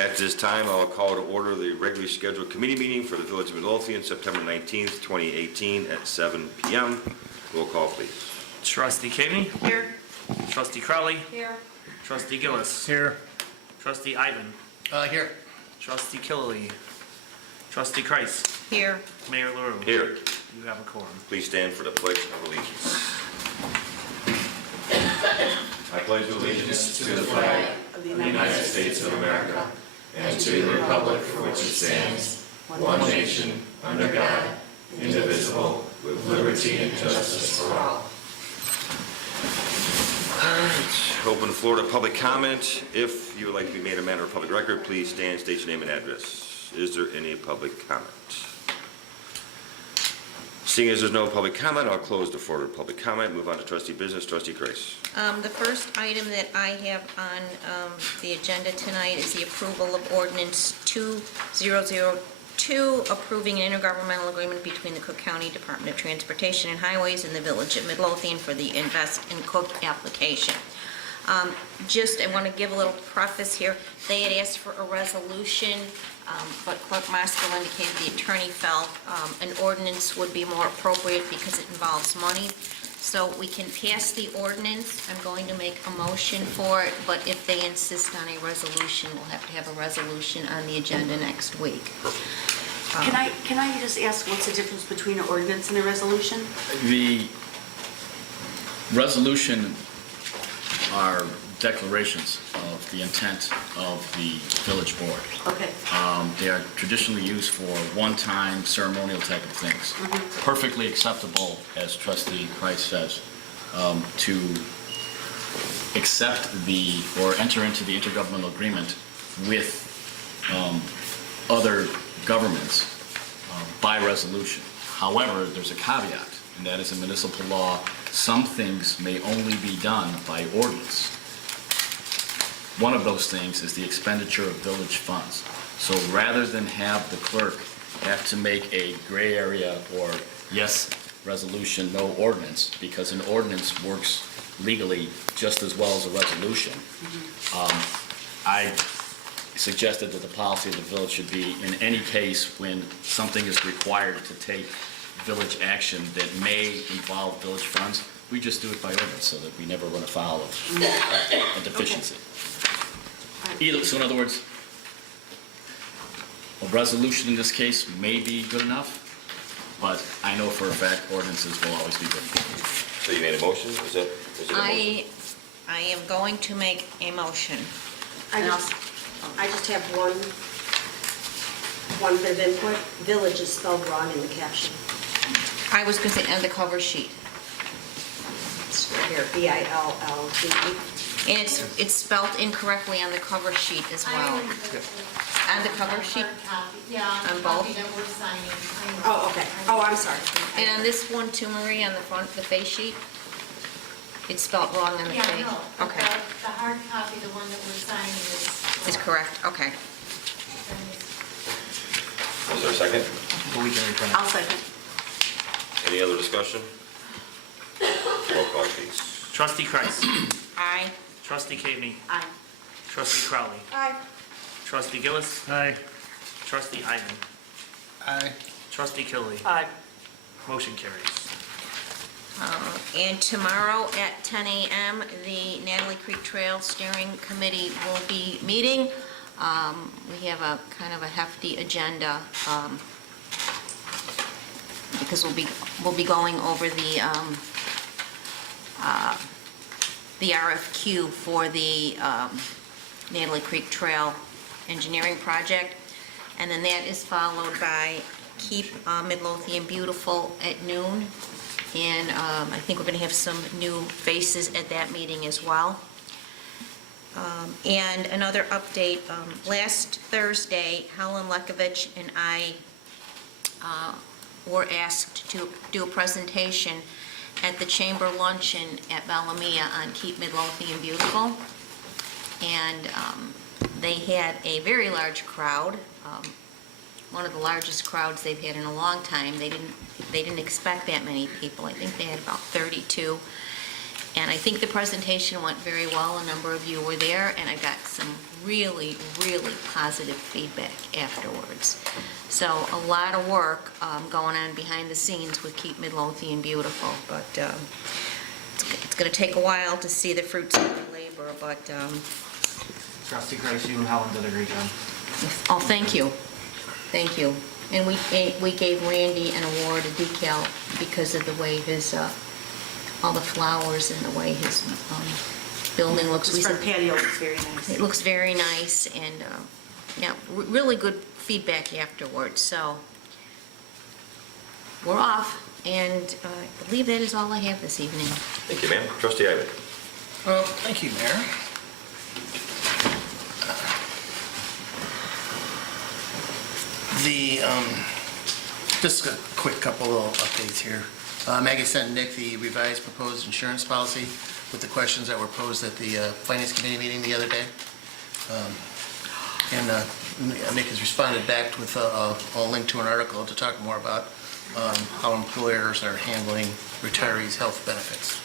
At this time, I'll call to order the regularly scheduled committee meeting for the Village of Midlothian, September 19th, 2018 at 7 p.m. Roll call, please. Trustee Cagney? Here. Trustee Crowley? Here. Trustee Gillis? Here. Trustee Ivan? Here. Trustee Killelea? Trustee Kreis? Here. Mayor LaRue? Here. You have a quorum. Please stand for the Pledge of Allegiance. I pledge allegiance to the flag of the United States of America and to the republic for which it stands, one nation, under God, indivisible, with liberty and justice for all. All right. Open the floor to public comment. If you would like to be made a matter of public record, please stand, state your name and address. Is there any public comment? Seeing as there's no public comment, I'll close the floor to public comment. Move on to trustee business. Trustee Kreis. The first item that I have on the agenda tonight is the approval of ordinance 2002, approving an intergovernmental agreement between the Cook County Department of Transportation and Highways and the Village of Midlothian for the Invest in Cook application. I want to give a little preface here. They had asked for a resolution, but Clerk Moskal indicated the attorney felt an ordinance would be more appropriate because it involves money. So we can pass the ordinance. I'm going to make a motion for it, but if they insist on a resolution, we'll have to have a resolution on the agenda next week. Can I just ask what's the difference between an ordinance and a resolution? The resolution are declarations of the intent of the village board. Okay. They are traditionally used for one-time ceremonial type of things. Perfectly acceptable, as Trustee Kreis says, to accept or enter into the intergovernmental agreement with other governments by resolution. However, there's a caveat, and that is in municipal law, some things may only be done by ordinance. One of those things is the expenditure of village funds. So rather than have the clerk have to make a gray area or yes resolution, no ordinance, because an ordinance works legally just as well as a resolution, I suggested that the policy of the village should be, in any case when something is required to take village action that may involve village funds, we just do it by ordinance so that we never run afoul of a deficiency. So in other words, a resolution in this case may be good enough, but I know for a fact ordinances will always be good. So you made a motion? Was it a motion? I am going to make a motion. I just have one bit of input. Village is spelled wrong in the caption. I was going to say on the cover sheet. It's right here, B-I-L-L-D-E. And it's spelled incorrectly on the cover sheet as well. On the cover sheet? Yeah, On the both? copy that we're signing. Oh, okay. Oh, I'm sorry. And on this one too, Marie, on the front, the face sheet, it's spelled wrong on the Yeah, face. no, but Okay, the hard copy, the one that we're signing is correct, okay. Was there a second? But we can reprint I'll second. Any other discussion? Roll call, please. Trustee Kreis? Aye. Trustee Cagney? Aye. Trustee Crowley? Aye. Trustee Gillis? Aye. Trustee Ivan? Aye. Trustee Killelea? Aye. Motion carries. And tomorrow at 10 a.m., the Natalie Creek Trail Steering Committee will be meeting. We have a kind of a hefty agenda because we'll be going over the RFQ for the Natalie Creek Trail Engineering Project, and then that is followed by Keep Midlothian Beautiful at noon, and I think we're going to have some new faces at that meeting as well. And another update, last Thursday, Helen Lekovich and I were asked to do a presentation at the Chamber Luncheon at Balamia on Keep Midlothian Beautiful. And they had a very large crowd, one of the largest crowds they've had in a long time. They didn't expect that many people. I think they had about 32. And I think the presentation went very well. A number of you were there, and I got some really, really positive feedback afterwards. So a lot of work going on behind the scenes with Keep Midlothian Beautiful, but it's going to take a while to see the fruits of the labor, but, Trustee Christ, you and Helen did a great job. oh, thank you. Thank you. And we gave Randy an award, a decal, because of the way his, all the flowers and the way his building looks. His front patio looks very nice. It looks very nice, and, yeah, really good feedback afterwards, so we're off, and I believe that is all I have this evening. Thank you, ma'am. Trustee Ivan. Well, thank you, Mayor. Just a quick couple little updates here. Maggie sent Nick the revised proposed insurance policy with the questions that were posed at the Finance Committee meeting the other day. And Nick has responded back with a link to an article to talk more about how employers are handling retirees' health benefits.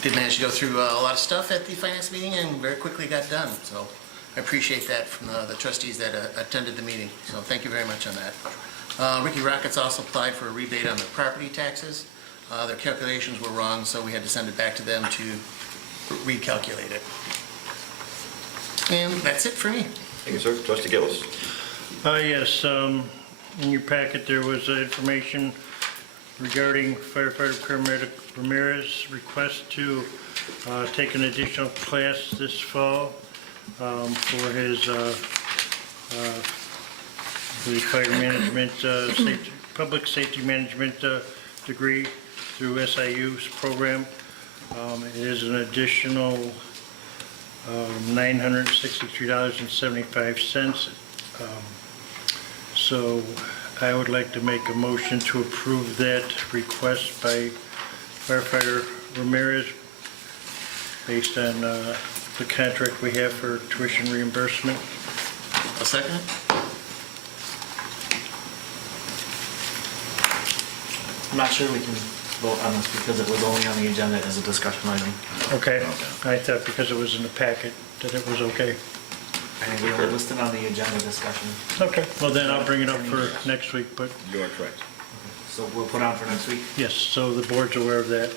Did manage to go through a lot of stuff at the finance meeting and very quickly got done. So I appreciate that from the trustees that attended the meeting. So thank you very much on that. Ricky Rockets also applied for a rebate on their property taxes. Their calculations were wrong, so we had to send it back to them to recalculate it. And that's it for me. Thank you, sir. Trustee Gillis. Yes, in your packet there was information regarding firefighter paramedic Ramirez's request to take an additional class this fall for his the fire management, public safety management degree through SIU's program. It is an additional $963.75. So I would like to make a motion to approve that request by firefighter Ramirez based on the contract we have for tuition reimbursement. A second? I'm not sure we can vote on this because it was only on the agenda as a discussion item. Okay. I thought because it was in the packet that it was okay. I think we were listed on the agenda discussion. Okay. Well, then I'll bring it up for next week, but You are correct. So we'll put on for next week. yes, so the board's aware of that.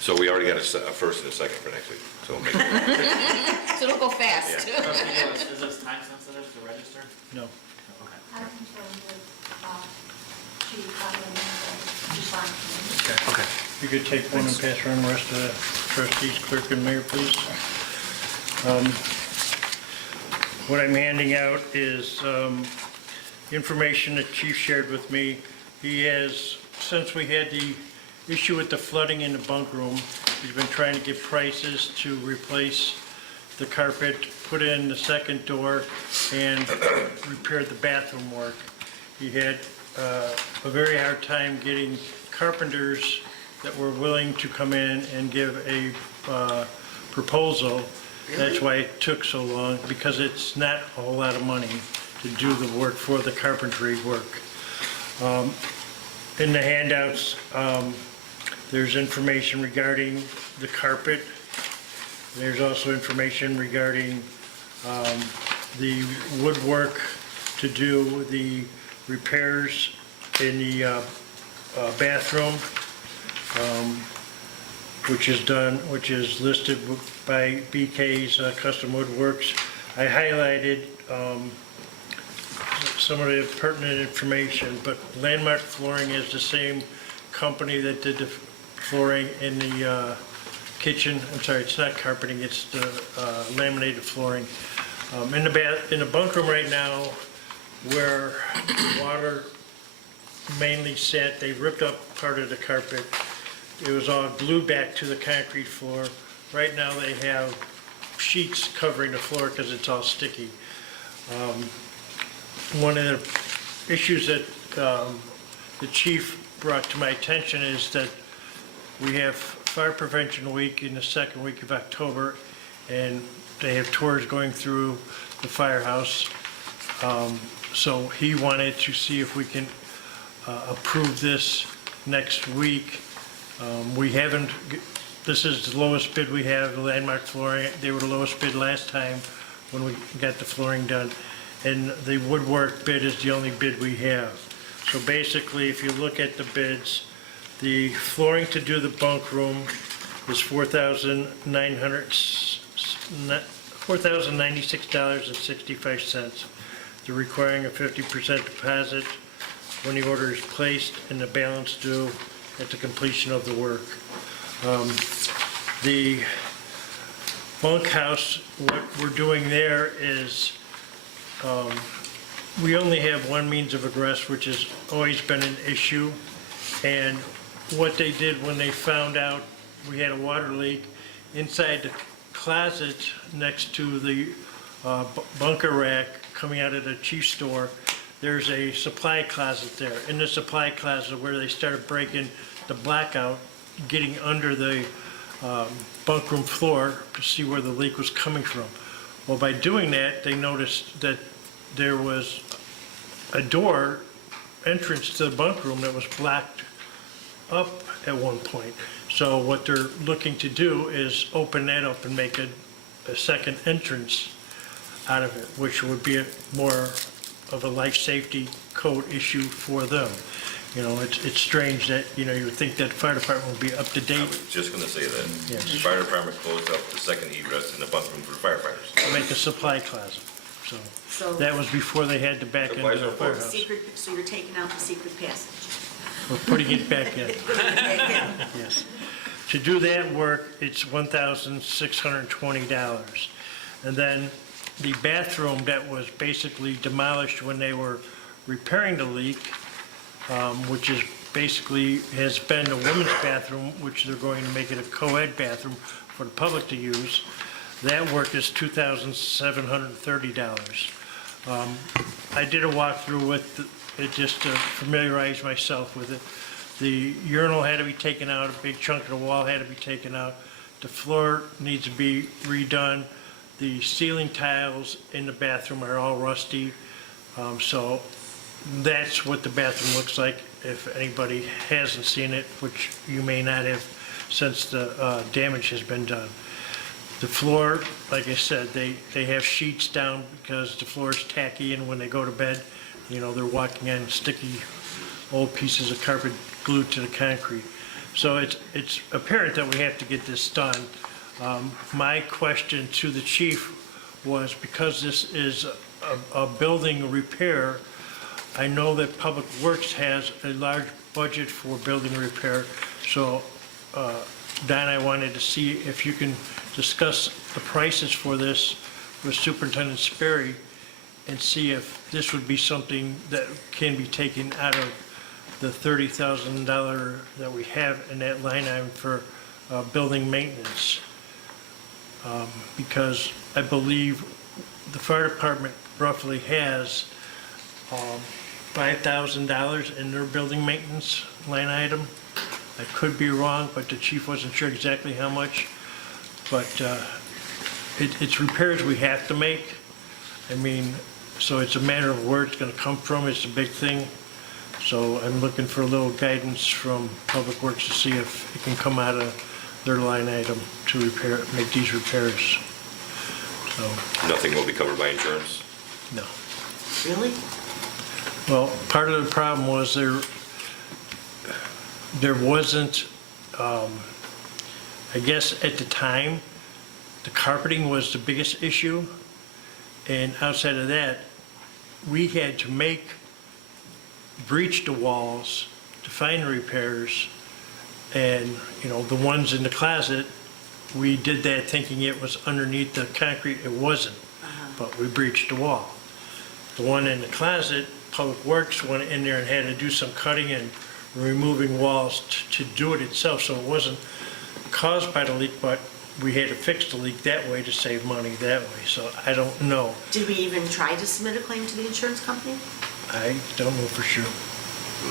So we already got a first and a second for next week. So we'll make it. So it'll go fast. Is this time sensitive to register? No. Okay. I can show the chief, she's fine. Okay. You could take one and pass around the rest of the trustees, clerk, and mayor, please. What I'm handing out is information that Chief shared with me. He has, since we had the issue with the flooding in the bunk room, he's been trying to get prices to replace the carpet, put in the second door, and repair the bathroom work. He had a very hard time getting carpenters that were willing to come in and give a proposal. That's why it took so long, because it's not a whole lot of money to do the work for the carpentry work. In the handouts, there's information regarding the carpet. There's also information regarding the woodwork to do the repairs in the bathroom, which is listed by BK's Custom Woodworks. I highlighted some of the pertinent information, but Landmark Flooring is the same company that did the flooring in the kitchen. I'm sorry, it's not carpeting, it's the laminated flooring. In the bunk room right now, where the water mainly sat, they ripped up part of the carpet. It was all glued back to the concrete floor. Right now, they have sheets covering the floor because it's all sticky. One of the issues that the chief brought to my attention is that we have Fire Prevention Week in the second week of October, and they have tours going through the firehouse. So he wanted to see if we can approve this next week We haven't, this is the lowest bid we have, Landmark Flooring. They were the lowest bid last time when we got the flooring done. And the woodwork bid is the only bid we have. So basically, if you look at the bids, the flooring to do the bunk room is $4,096.65. They're requiring a 50% deposit when the order is placed and the balance due at the completion of the work. The bunkhouse, what we're doing there is, we only have one means of egress, which has always been an issue. And what they did when they found out we had a water leak, inside the closet next to the bunker rack coming out of the chief store, there's a supply closet there. In the supply closet where they started breaking the blackout, getting under the bunk room floor to see where the leak was coming from. Well, by doing that, they noticed that there was a door entrance to the bunk room that was blocked up at one point. So what they're looking to do is open that up and make a second entrance out of it, which would be more of a life safety code issue for them. You know, it's strange that, you know, you would think that the fire department would be up to I date was just gonna say that. Yes. The fire department closed up the second egress in the bunk room for the firefighters. to make a supply closet. So So that was before they had to back into Supplies the are full. firehouse. so you're taking out the secret passage. We're putting it back in, yes. To do that work, it's $1,620. And then the bathroom that was basically demolished when they were repairing the leak, which is basically has been a women's bathroom, which they're going to make it a co-ed bathroom for the public to use. That work is $2,730. I did a walkthrough with it just to familiarize myself with it. The urinal had to be taken out, a big chunk of the wall had to be taken out. The floor needs to be redone. The ceiling tiles in the bathroom are all rusty. So that's what the bathroom looks like if anybody hasn't seen it, which you may not have since the damage has been done. The floor, like I said, they have sheets down because the floor is tacky, and when they go to bed, you know, they're walking on sticky old pieces of carpet glued to the concrete. So it's apparent that we have to get this done. My question to the chief was, because this is a building repair, I know that Public Works has a large budget for building repair, so Don, I wanted to see if you can discuss the prices for this with Superintendent Sperry and see if this would be something that can be taken out of the $30,000 that we have in that line item for building maintenance. Because I believe the fire department roughly has $5,000 in their building maintenance line item. I could be wrong, but the chief wasn't sure exactly how much. But it's repairs we have to make. I mean, so it's a matter of where it's going to come from. It's a big thing. So I'm looking for a little guidance from Public Works to see if it can come out of their line item to make these repairs. So, Nothing will be covered by insurance. no. Really? Well, part of the problem was there wasn't, I guess at the time, the carpeting was the biggest issue. And outside of that, we had to breach the walls to find the repairs. And, you know, the ones in the closet, we did that thinking it was underneath the concrete. It wasn't, but we breached the wall. The one in the closet, Public Works went in there and had to do some cutting and removing walls to do it itself. So it wasn't caused by the leak, but we had to fix the leak that way to save money that way. So I don't know. Did we even try to submit a claim to the insurance company? I don't know for sure.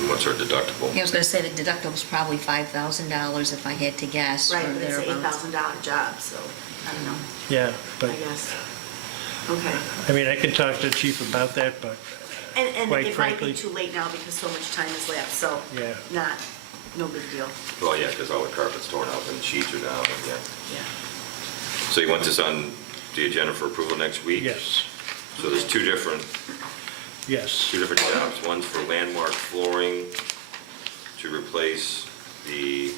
What's our deductible? Yeah, I was gonna say the deductible's probably $5,000 if I had to guess. Right, or but it's an thereabouts. $8,000 job, so I don't know, Yeah, but, I guess. Okay. I mean, I can talk to the chief about that, but And Quite it might frankly- be too late now because so much time has lapsed, so Yeah. not no big deal. Well, yeah, because all the carpet's torn up and sheets are down, and yeah. Yeah. So you want this on the agenda for approval next week? Yes, So there's two different yes. jobs. One's for landmark flooring to replace the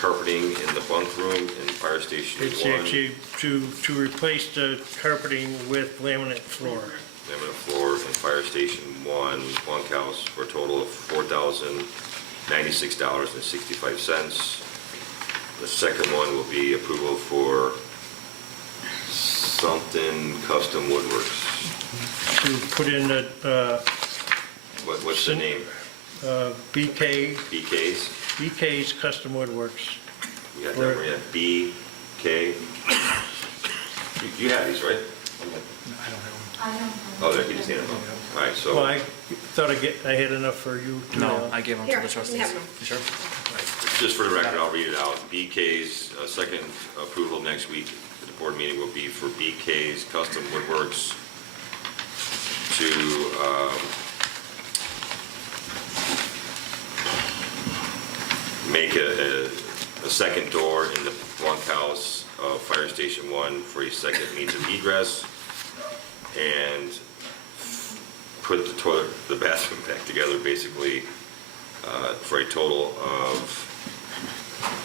carpeting in the bunk room in Fire Station 1. It's actually to replace the carpeting with laminate floor. Laminate floor in Fire Station 1, bunkhouse, for a total of $4,096.65. The second one will be approval for something custom woodworks. To put in the What's the name? BK's? BK's Custom Woodworks. We got that, yeah, BK. You have these, right? I don't know. Oh, there, you just need them. All right, so. Well, I thought I had enough for you to. No, I gave them to Here, the trustees. we have them. You sure? Just for the record, I'll read it out. BK's second approval next week at the board meeting will be for BK's Custom Woodworks to make a second door in the bunkhouse of Fire Station 1 for a second means of egress, and put the toilet, the bathroom back together, basically, for a total of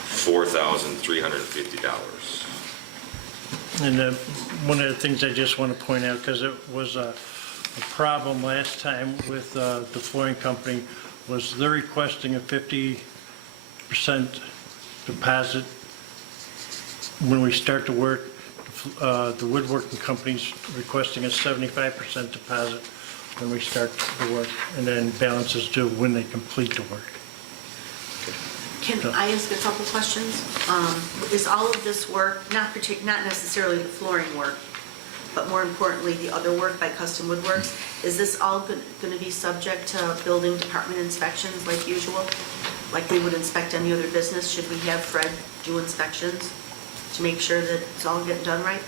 $4,350. And one of the things I just want to point out, because it was a problem last time with the flooring company, was they're requesting a 50% deposit when we start to work. The woodworking company's requesting a 75% deposit when we start the work, and then balances due when they complete the work. Can I ask a couple questions? Is all of this work, not necessarily the flooring work, but more importantly, the other work by Custom Woodworks, is this all going to be subject to building department inspections like usual? Like we would inspect any other business? Should we have Fred do inspections to make sure that it's all getting done right?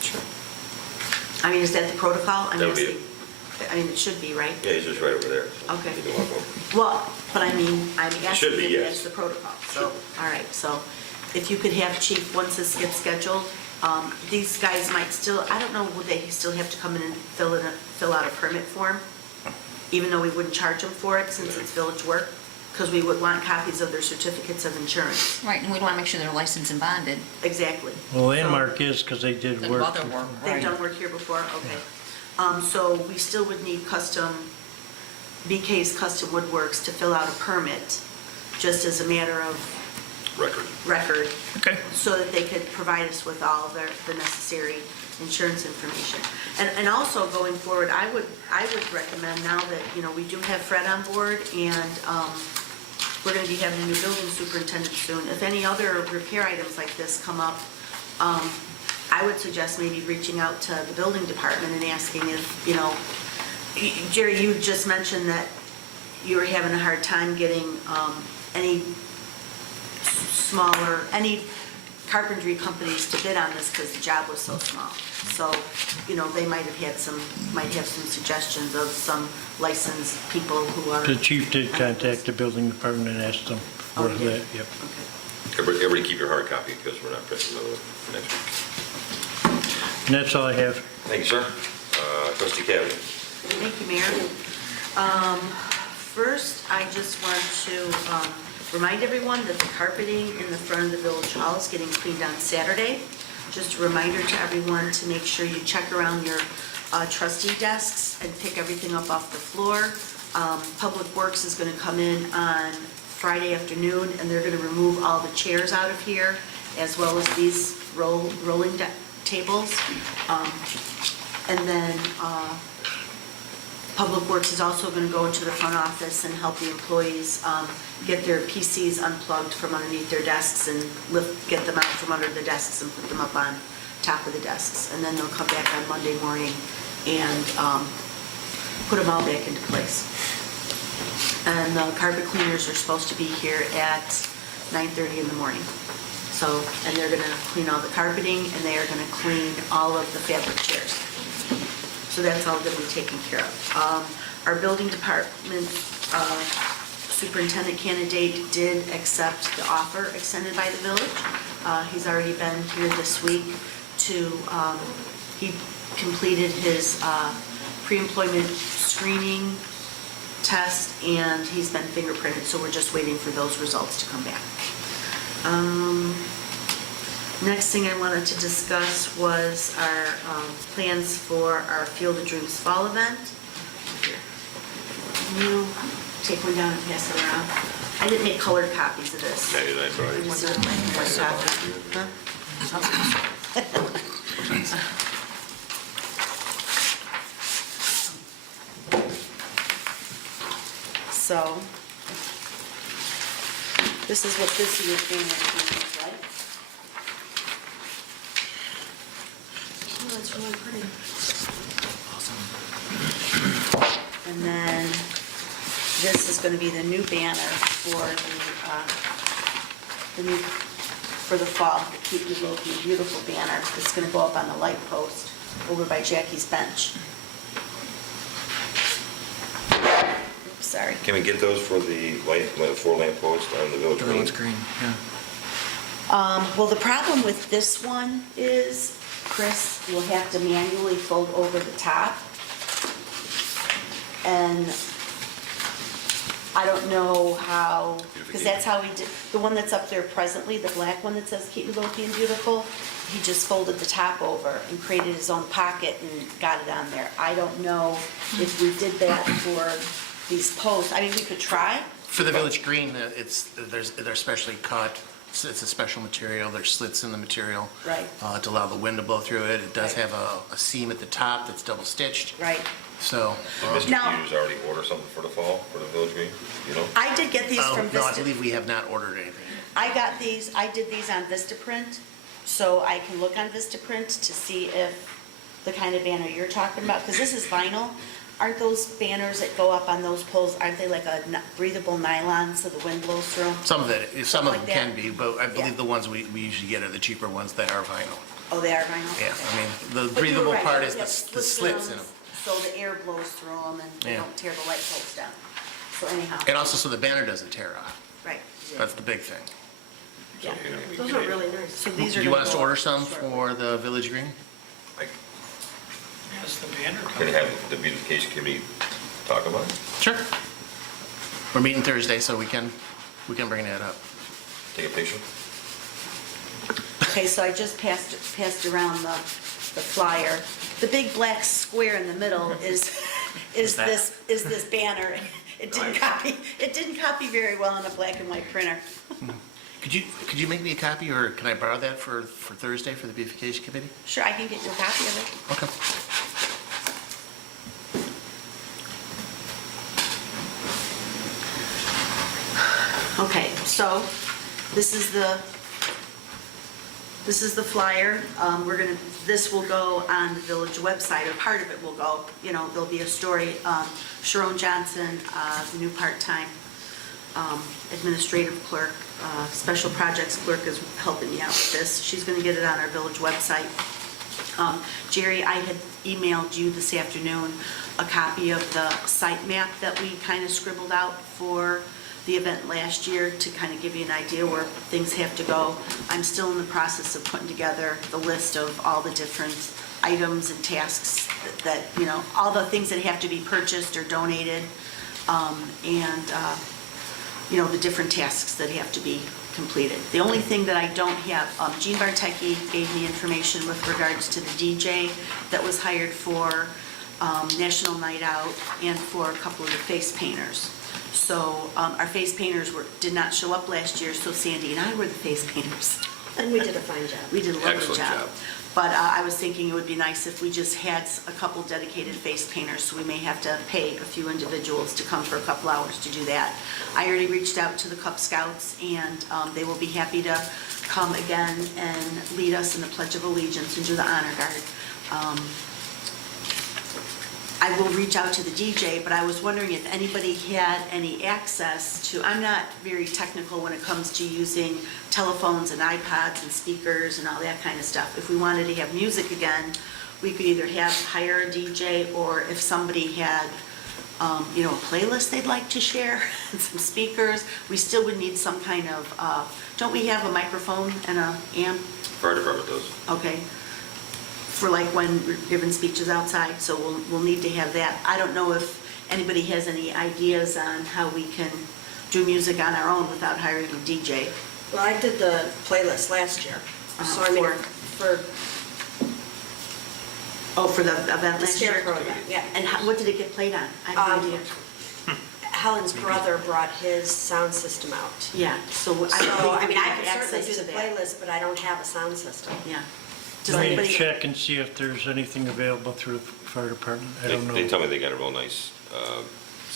Sure. I mean, is that the protocol? I'm That'll be asking. I mean, it should be, right? Yeah, he's just right over there. Okay. You can walk over. Well, but I mean, I'm asking should be, if yes. that's the protocol. So, all right, so if you could have Chief, once this gets scheduled, these guys might still, I don't know, would they still have to come in and fill out a permit form? Even though we wouldn't charge them for it since it's village work? Because we would want copies of their certificates of insurance. Right, and we'd want to make sure they're licensed and bonded. Exactly. Well, Landmark is, because they did The work. other work, They've right. done work here before? Okay. So we still would need BK's Custom Woodworks to fill out a permit, just as a matter of record, Okay. so that they could provide us with all the necessary insurance information. And also going forward, I would recommend now that, we do have Fred on board, and we're going to be having a new building superintendent soon. If any other repair items like this come up, I would suggest maybe reaching out to the building department and asking if, Jerry, you just mentioned that you were having a hard time getting any carpentry companies to bid on this because the job was so small. So, they might have some suggestions of some licensed people who are. The chief did contact the building department and asked them for Okay. that, yep. Okay. Everybody keep your hard copy because we're not printing another one next week. And that's all I have. Thank you, sir. Trustee Kavanaugh. Thank you, Mayor. First, I just want to remind everyone that the carpeting in the front of the village hall is getting cleaned on Saturday. Just a reminder to everyone to make sure you check around your trustee desks and pick everything up off the floor. Public Works is going to come in on Friday afternoon, and they're going to remove all the chairs out of here, as well as these rolling tables. And then Public Works is also going to go into the front office and help the employees get their PCs unplugged from underneath their desks and get them out from under the desks and put them up on top of the desks. And then they'll come back on Monday morning and put them all back into place. And the carpet cleaners are supposed to be here at 9:30 in the morning. So, and they're going to clean all the carpeting, and they are going to clean all of the fabric chairs. So that's all going to be taken care of. Our building department superintendent candidate did accept the offer extended by the village. He's already been here this week he completed his pre-employment screening test, and he's been fingerprinted, so we're just waiting for those results to come back. Next thing I wanted to discuss was our plans for our Field of Dreams Fall event. Can you take one down and pass it around? I didn't make colored copies of this. Yeah, you like, right? I just did a blank copy. Huh? So, this is what this year's banner is like. Oh, that's really pretty. And then this is going to be the new banner for the fall, the Keep Midlothian Beautiful banner. It's going to go up on the light post over by Jackie's bench. Oops, sorry. Can we get those for the four lamp post on the village The green? village green, yeah. Well, the problem with this one is, Chris, you'll have to manually fold over the top. And I don't know how, because that's how he did, the one that's up there presently, the black one that says Keep Midlothian Beautiful, he just folded the top over and created his own pocket and got it on there. I don't know if we did that for these posts. I mean, we could try. For the village green, they're specially cut. It's a special material. There's slits in the material. Right. To allow the wind to blow through it. It does Right. have a seam at the top that's double stitched. Right. So. Did Mr. Now- Peters already order something for the fall, for the village green, you know? I did get these from No, I Vista. believe we have not ordered anything. I did these on Vistaprint, so I can look on Vistaprint to see if the kind of banner you're talking about, because this is vinyl. Aren't those banners that go up on those poles, aren't they like a breathable nylon so the wind blows through them? Some of them like can that? be, but I Yeah. believe the ones we usually get are the cheaper ones that are vinyl. Oh, they are vinyl? Yeah, Okay. I mean, the But you were breathable right, part they is have the slits in them. So the air blows through them and they Yeah. don't tear the light poles down. So anyhow, And also so the banner doesn't tear off. right. That's the big thing. Yeah. Those are really nice. So these are. Do you want us to gonna go order some shortly. for the village green? Like, Yes, the banner can comes. have the beautification committee talk about it? Sure. We're meeting Thursday, so we can bring that up. Take a picture? Okay, so I just passed around the flyer. The big black square in the middle is this banner. It didn't copy very well on a black and white printer. Could you make me a copy, or can I borrow that for Thursday for the beautification committee? Sure, I can get you a copy of it. Okay. Okay, so this is the flyer. This will go on the village website, or part of it will go. There'll be a story. Sharon Johnson, the new part-time administrative clerk, special projects clerk, is helping me out with this. She's going to get it on our village website. Jerry, I had emailed you this afternoon a copy of the site map that we kind of scribbled out for the event last year to kind of give you an idea where things have to go. I'm still in the process of putting together the list of all the different items and tasks that, all the things that have to be purchased or donated, and the different tasks that have to be completed. The only thing that I don't have, Jean Bartecki gave me information with regards to the DJ that was hired for National Night Out and for a couple of the face painters. So our face painters did not show up last year, so Sandy and I were the face painters. And we did a fine job. We did a lovely Excellent job. job. But I was thinking it would be nice if we just had a couple dedicated face painters, so we may have to pay a few individuals to come for a couple hours to do that. I already reached out to the Cub Scouts, and they will be happy to come again and lead us in the Pledge of Allegiance and do the honor guard. I will reach out to the DJ, but I was wondering if anybody had any access to, I'm not very technical when it comes to using telephones and iPods and speakers and all that kind of stuff. If we wanted to have music again, we could either hire a DJ, or if somebody had a playlist they'd like to share, and some speakers. We still would need some kind of, don't we have a microphone and a amp? Fire department does. Okay. For like when we're giving speeches outside, so we'll need to have that. I don't know if anybody has any ideas on how we can do music on our own without hiring a DJ. Well, I did the playlist last year, so I mean, for Oh, for the event the last year? Scarecrow event, yeah. And what did it get played on? I have no idea. Helen's brother brought his sound system out. Yeah, so So, I mean, I can certainly access do to the that. playlist, but I don't have a sound system. Yeah. Does Let me anybody? check and see if there's anything available through the fire department. I don't They know. tell me they got a real nice,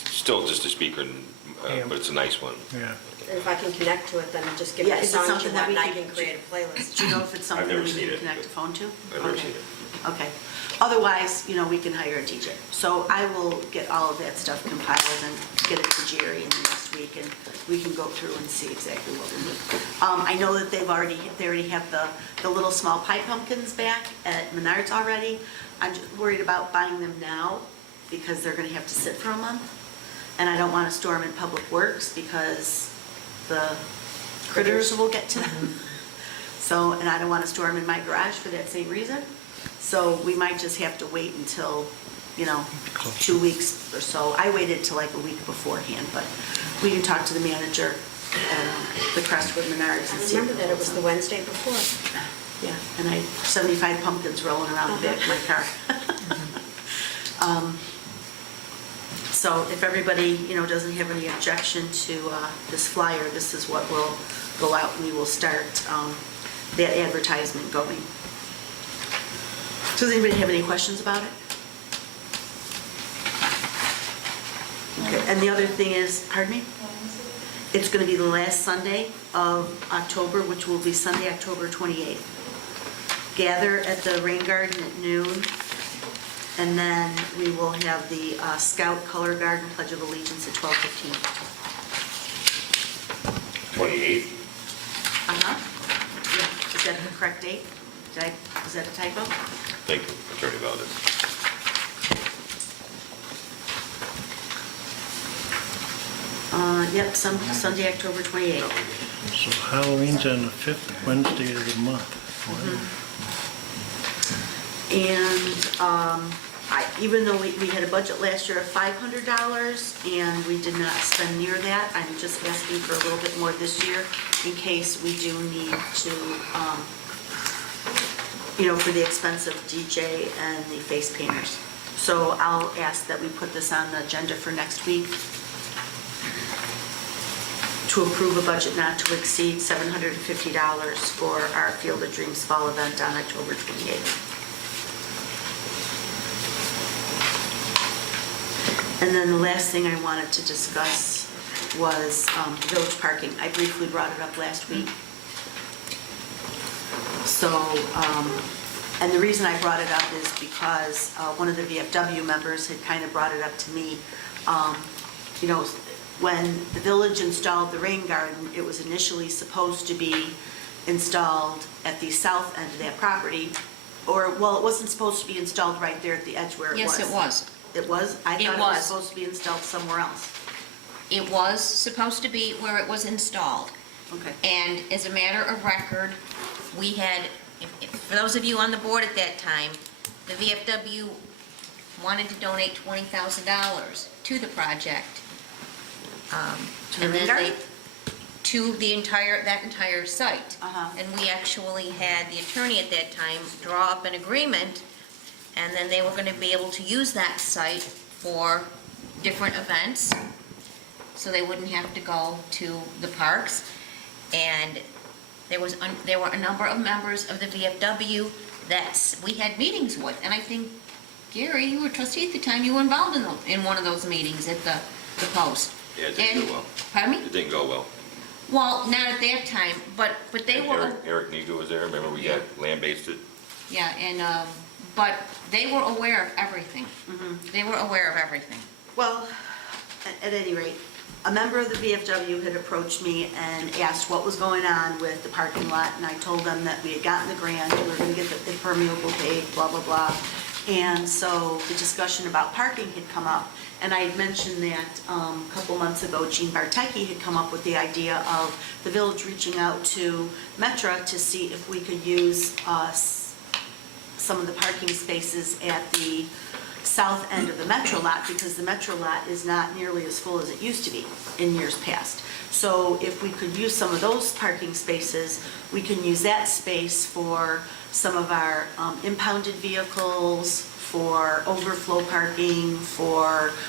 still just a speaker, Yeah. but it's a nice one. Yeah. And if I can connect to it, then just give me Yeah, the is it songs you something that want, we and I could- can create a playlist. Do you know if it's something never that we seen can it, connect but- a phone to? I've never Okay. seen it. Okay. Otherwise, we can hire a DJ. So I will get all of that stuff compiled and get it to Jerry in the next week, and we can go through and see exactly what we need. I know that they already have the little small pie pumpkins back at Menards already. I'm just worried about buying them now because they're gonna have to sit for a month. And I don't wanna store them in Public Works because the critters will get to them. So, and I don't wanna store them in my garage for that same reason. So we might just have to wait until, 2 weeks or so. I waited till like a week beforehand, but we can talk to the manager and the Crestwood Menards I and see. remember that it was the Wednesday before. Yeah, and I have 75 pumpkins rolling around the back of my car. So if everybody, doesn't have any objection to this flyer, this is what will go out, and we will start that advertisement going. Does anybody have any questions about it? Okay, and the other thing is, pardon me? It's going to be the last Sunday of October, which will be Sunday, October 28th. Gather at the Rain Garden at noon, and then we will have the Scout Color Garden Pledge of Allegiance at 12:15. 28th? Uh-huh. Yeah, is that the correct date? Is that a typo? Thank you, Attorney Valdez. Yep, Sunday, October 28th. So Halloween's on the 5th Wednesday of the month. And even though we had a budget last year of $500 and we did not spend near that, I'm just asking for a little bit more this year in case we do need to, for the expense of DJ and the face painters. So I'll ask that we put this on the agenda for next week to approve a budget not to exceed $750 for our Field of Dreams Fall event on October 28th. And then the last thing I wanted to discuss was village parking. I briefly brought it up last week. So, and the reason I brought it up is because one of the VFW members had kind of brought it up to me. When the village installed the rain garden, it was initially supposed to be installed at the south end of that property. It wasn't supposed to be installed right there at the edge where it was. Yes, it was. It was? I It thought it was was. supposed to be installed somewhere else. It was supposed to be where it was installed. Okay. And as a matter of record, we had, for those of you on the board at that time, the VFW wanted to donate $20,000 to the project. To the And then rain garden? to that entire site. Uh-huh. And we actually had the attorney at that time draw up an agreement, and then they were going to be able to use that site for different events, so they wouldn't have to go to the parks. And there were a number of members of the VFW that we had meetings with, and I think, Gary, you were trustee at the time, you were involved in one of those meetings at the Post. Yeah, it didn't go well. Pardon me? It didn't go well. Well, not at that time, but they And were, Eric Nigo was there, remember we got land-based it? yeah, and, but they were aware of everything. Mm-hmm. They were aware of everything. Well, at any rate, a member of the VFW had approached me and asked what was going on with the parking lot, and I told them that we had gotten the grant, we were going to get the impermeable paved, blah, blah, blah. And so the discussion about parking had come up, and I had mentioned that a couple months ago, Gene Bartecki had come up with the idea of the village reaching out to Metra to see if we could use some of the parking spaces at the south end of the Metro lot, because the Metro lot is not nearly as full as it used to be in years past. So if we could use some of those parking spaces, we can use that space for some of our impounded vehicles, for overflow parking,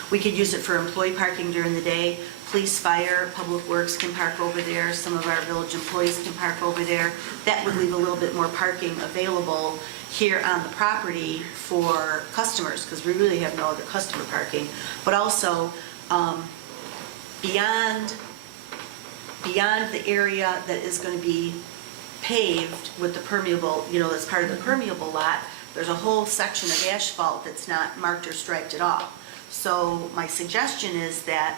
we could use it for employee parking during the day. Police, fire, public works can park over there. Some of our village employees can park over there. That would leave a little bit more parking available here on the property for customers, because we really have no other customer parking. But also, beyond the area that is going to be paved with the permeable, that's part of the permeable lot, there's a whole section of asphalt that's not marked or striped at all. So my suggestion is that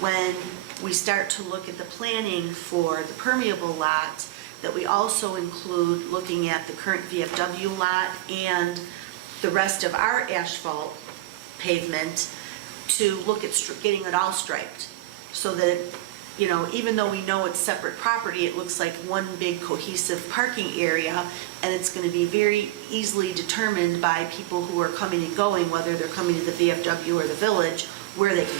when we start to look at the planning for the permeable lot, that we also include looking at the current VFW lot and the rest of our asphalt pavement to look at getting it all striped, so that, even though we know it's separate property, it looks like one big cohesive parking area, and it's going to be very easily determined by people who are coming and going, whether they're coming to the VFW or the village, where they can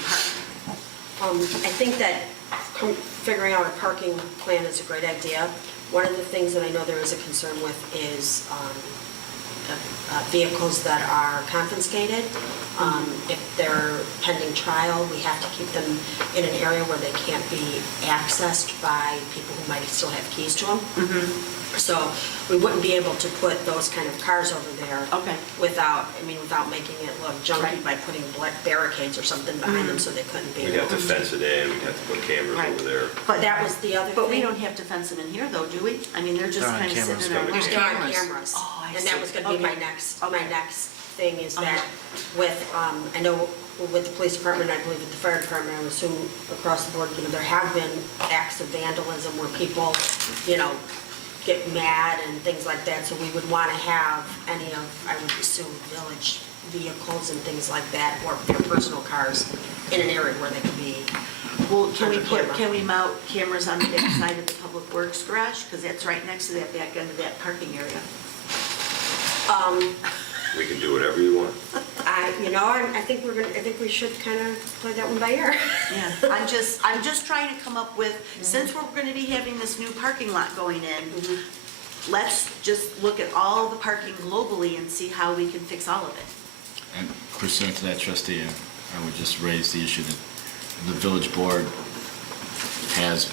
park. I think that figuring out a parking plan is a great idea. One of the things that I know there is a concern with is vehicles that are confiscated. If they're pending trial, we have to keep them in an area where they can't be accessed by people who might still have keys to them. So we wouldn't be able to put those kind of cars over there. Okay. Without making it look junky Right. by putting black barricades or something behind them so they couldn't be. We'd have to fence it in, we'd have to put cameras Right. over there. But that was the other thing. But we don't have to fence them in here, though, do we? I mean, they're just They're on kind of cameras. sitting in our... There's There are cameras. cameras. Oh, I And that see. was going to be Okay. my next thing is that with, I know with the police department, I believe with the fire department, I would assume across the board, there have been acts of vandalism where people, get mad and things like that. So we would want to have any of, I would assume, village vehicles and things like that, or their personal cars in an area where they could be. Well, under camera. can we mount cameras on the back side of the public works garage? Because that's right next to that back end of that parking area. We can do whatever you want. I think we should kind of play that one by ear. Yeah, I'm just trying to come up with, since we're going to be having this new parking lot going in, let's just look at all the parking globally and see how we can fix all of it. And pursuant to that, trustee, I would just raise the issue that the village board has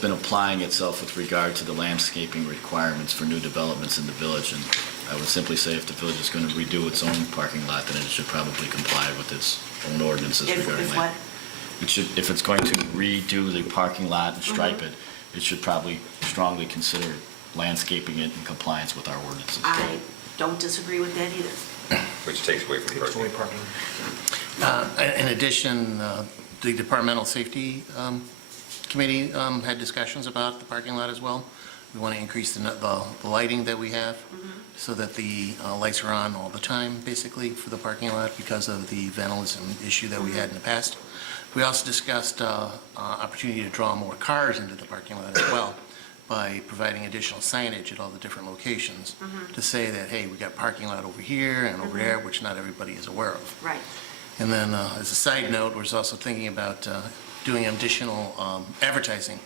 been applying itself with regard to the landscaping requirements for new developments in the village. And I would simply say if the village is going to redo its own parking lot, then it should probably comply with its own ordinances regarding If what? that. If it's going to redo the parking lot and stripe it, it should probably strongly consider landscaping it in compliance with our ordinances. I don't disagree with that either. Which takes away from Fully parking. parking. In addition, the Departmental Safety Committee had discussions about the parking lot as well. We want to increase the lighting that we have so that the lights are on all the time, basically, for the parking lot because of the vandalism issue that we had in the past. We also discussed opportunity to draw more cars into the parking lot as well by providing additional signage at all the different locations to say that, hey, we got parking lot over here and over there, which not everybody is aware of. Right. And then, as a side note, we're also thinking about doing additional advertising,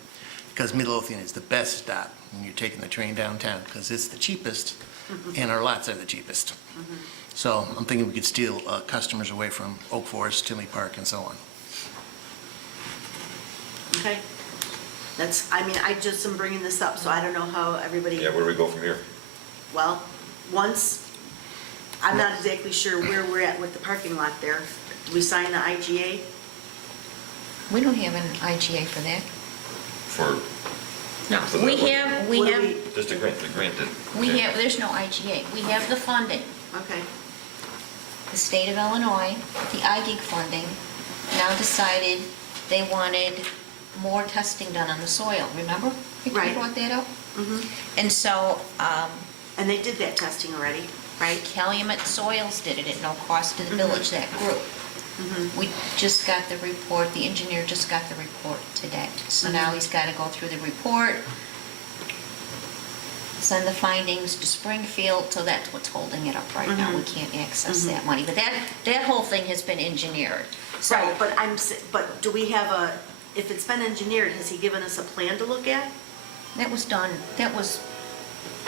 because Midlothian is the best stop when you're taking the train downtown, because it's the cheapest, and our lots are the cheapest. So I'm thinking we could steal customers away from Oak Forest, Tinley Park, and so on. Okay. I just am bringing this up, so I don't know how everybody... Yeah, where do we go from here? Well, I'm not exactly sure where we're at with the parking lot there. Did we sign the IGA? We don't have an IGA for that. For, No, For we that one? have, we What do have, just the grant did. we have, there's no IGA. We have the funding. Okay. The state of Illinois, the IGIG funding, now decided they wanted more testing done on the soil, remember? We Right. brought that up? And so And they did that testing already, right? Calumet Soils did it at no cost to the village, that group. We just got the report, the engineer just got the report today. So now he's got to go through the report, send the findings to Springfield, so that's what's holding it up right now. We can't access that money. But that whole thing has been engineered. So Right, but do we have if it's been engineered, has he given us a plan to look at? that was done, that was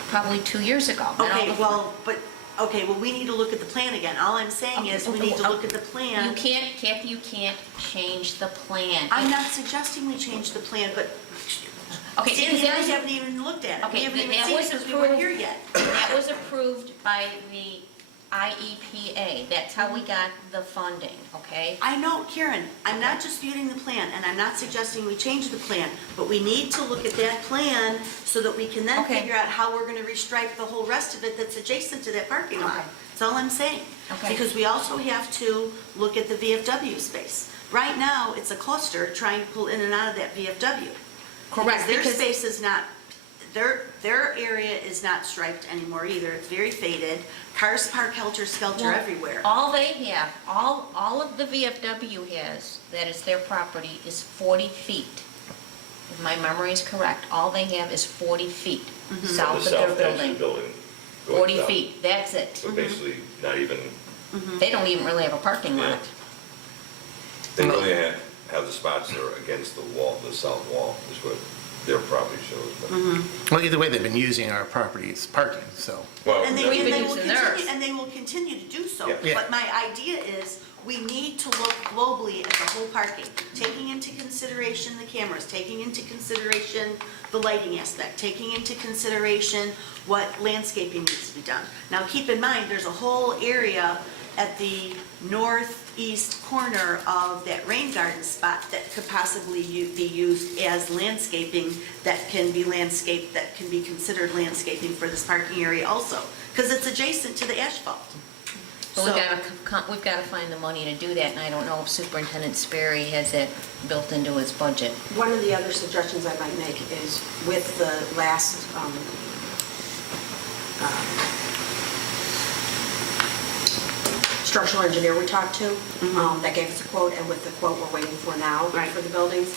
probably 2 years ago. And all the- Okay, well, we need to look at the plan again. All I'm saying is, we need to look at the plan. You can't, Kathy, you can't change the plan. I'm not suggesting we change the plan, but Okay, Sandy and I because that haven't even looked at it. Okay, We haven't even that seen it was because we weren't here approved. yet. That was approved by the IEPA. That's how we got the funding, okay? I know, Karen, I'm not disputing the plan, and I'm not suggesting we change the plan, but we need to look at that plan so that we can then Okay. figure out how we're gonna restripe the whole rest of it that's adjacent to that parking lot. Okay. That's all I'm saying. Okay. Because we also have to look at the VFW space. Right now, it's a cluster trying to pull in and out of that VFW. Correct, Their because- space is not, their area is not striped anymore either. It's very faded. Cars park helter-skelter Well, everywhere. All they have, all of the VFW has, that is their property, is 40 feet. If my memory is correct, all they have is 40 feet south of The their south edge of the building. building. going 40 south. feet, that's it. So basically, not even, They don't even really have a parking lot. they really have the spots that are against the wall, the south wall, is what their property shows. But- Well, either way, they've been using our property as parking, so. Well, And they, We've and been they will using theirs. continue, and they will continue to do so. Yeah. Yeah. But my idea is, we need to look globally at the whole parking, taking into consideration the cameras, taking into consideration the lighting aspect, taking into consideration what landscaping needs to be done. Now, keep in mind, there's a whole area at the northeast corner of that rain garden spot that could possibly be used as landscaping, that can be landscaped, that can be considered landscaping for this parking area also, because it's adjacent to the asphalt. But we've So- we've got to find the money to do that, and I don't know if Superintendent Sperry has that built into his budget. One of the other suggestions I might make is with the last structural engineer we talked to, that gave us a quote, and with the quote we're waiting for now Right. for the buildings,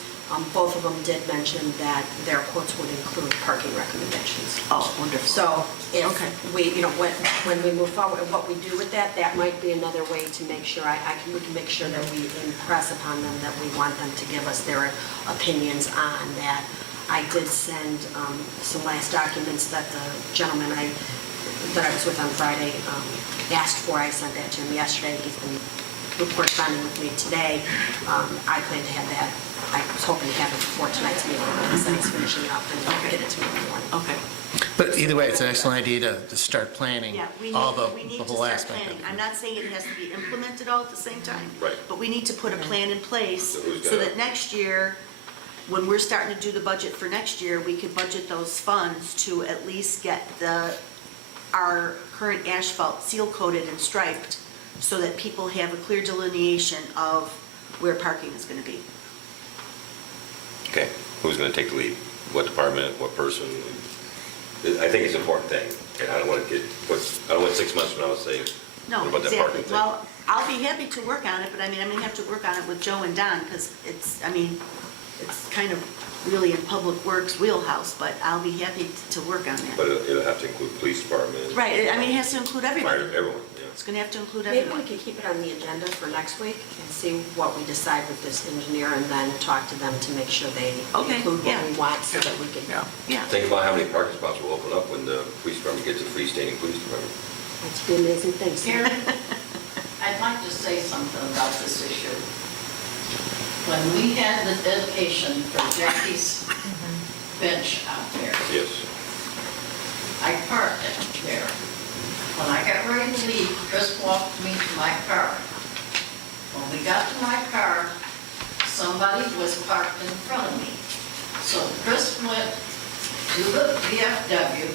both of them did mention that their quotes would include parking recommendations. Oh, wonderful. So if Okay. we, when we move forward, and what we do with that, that might be another way to make sure, we can make sure that we impress upon them that we want them to give us their opinions on that. I did send some last documents that the gentleman that I was with on Friday asked for. I sent that to him yesterday. He's been corresponding with me today. I plan to have that, I was hoping to have it before tonight's meeting, he said he's finishing it up and he'll get it to me in the morning. Okay. But either way, it's an excellent idea to start planning Yeah, we all need the to whole start aspect of planning. it. I'm not saying it has to be implemented all at the same time. Right. But we need to put a plan in place So who's so gonna- that next year, when we're starting to do the budget for next year, we could budget those funds to at least get our current asphalt seal coated and striped so that people have a clear delineation of where parking is going to be. Okay, who's gonna take the lead? What department, what person? I think it's an important thing, and I don't want to I don't want 6 months from now to say, No, what about that exactly. parking thing? Well, I'll be happy to work on it, but I mean, I'm going to have to work on it with Joe and Don because it's kind of really in Public Works wheelhouse, but I'll be happy to work on But that. it'll have to include police department. Right, I mean, it has to include everybody. Fire, everyone, yeah. It's going to have to include Maybe we everyone. could keep it on the agenda for next week and see what we decide with this engineer and then talk to them to make sure they Okay, include yeah. what we want so that we can. Yeah. Think about how many parking spots will open up when the police department gets a freestanding police department. It's the amazing thing. Karen, I'd like to say something about this issue. When we had the dedication for Jackie's bench out there, Yes. I parked it there. When I got ready to leave, Chris walked me to my car. When we got to my car, somebody was parked in front of me. So Chris went to the VFW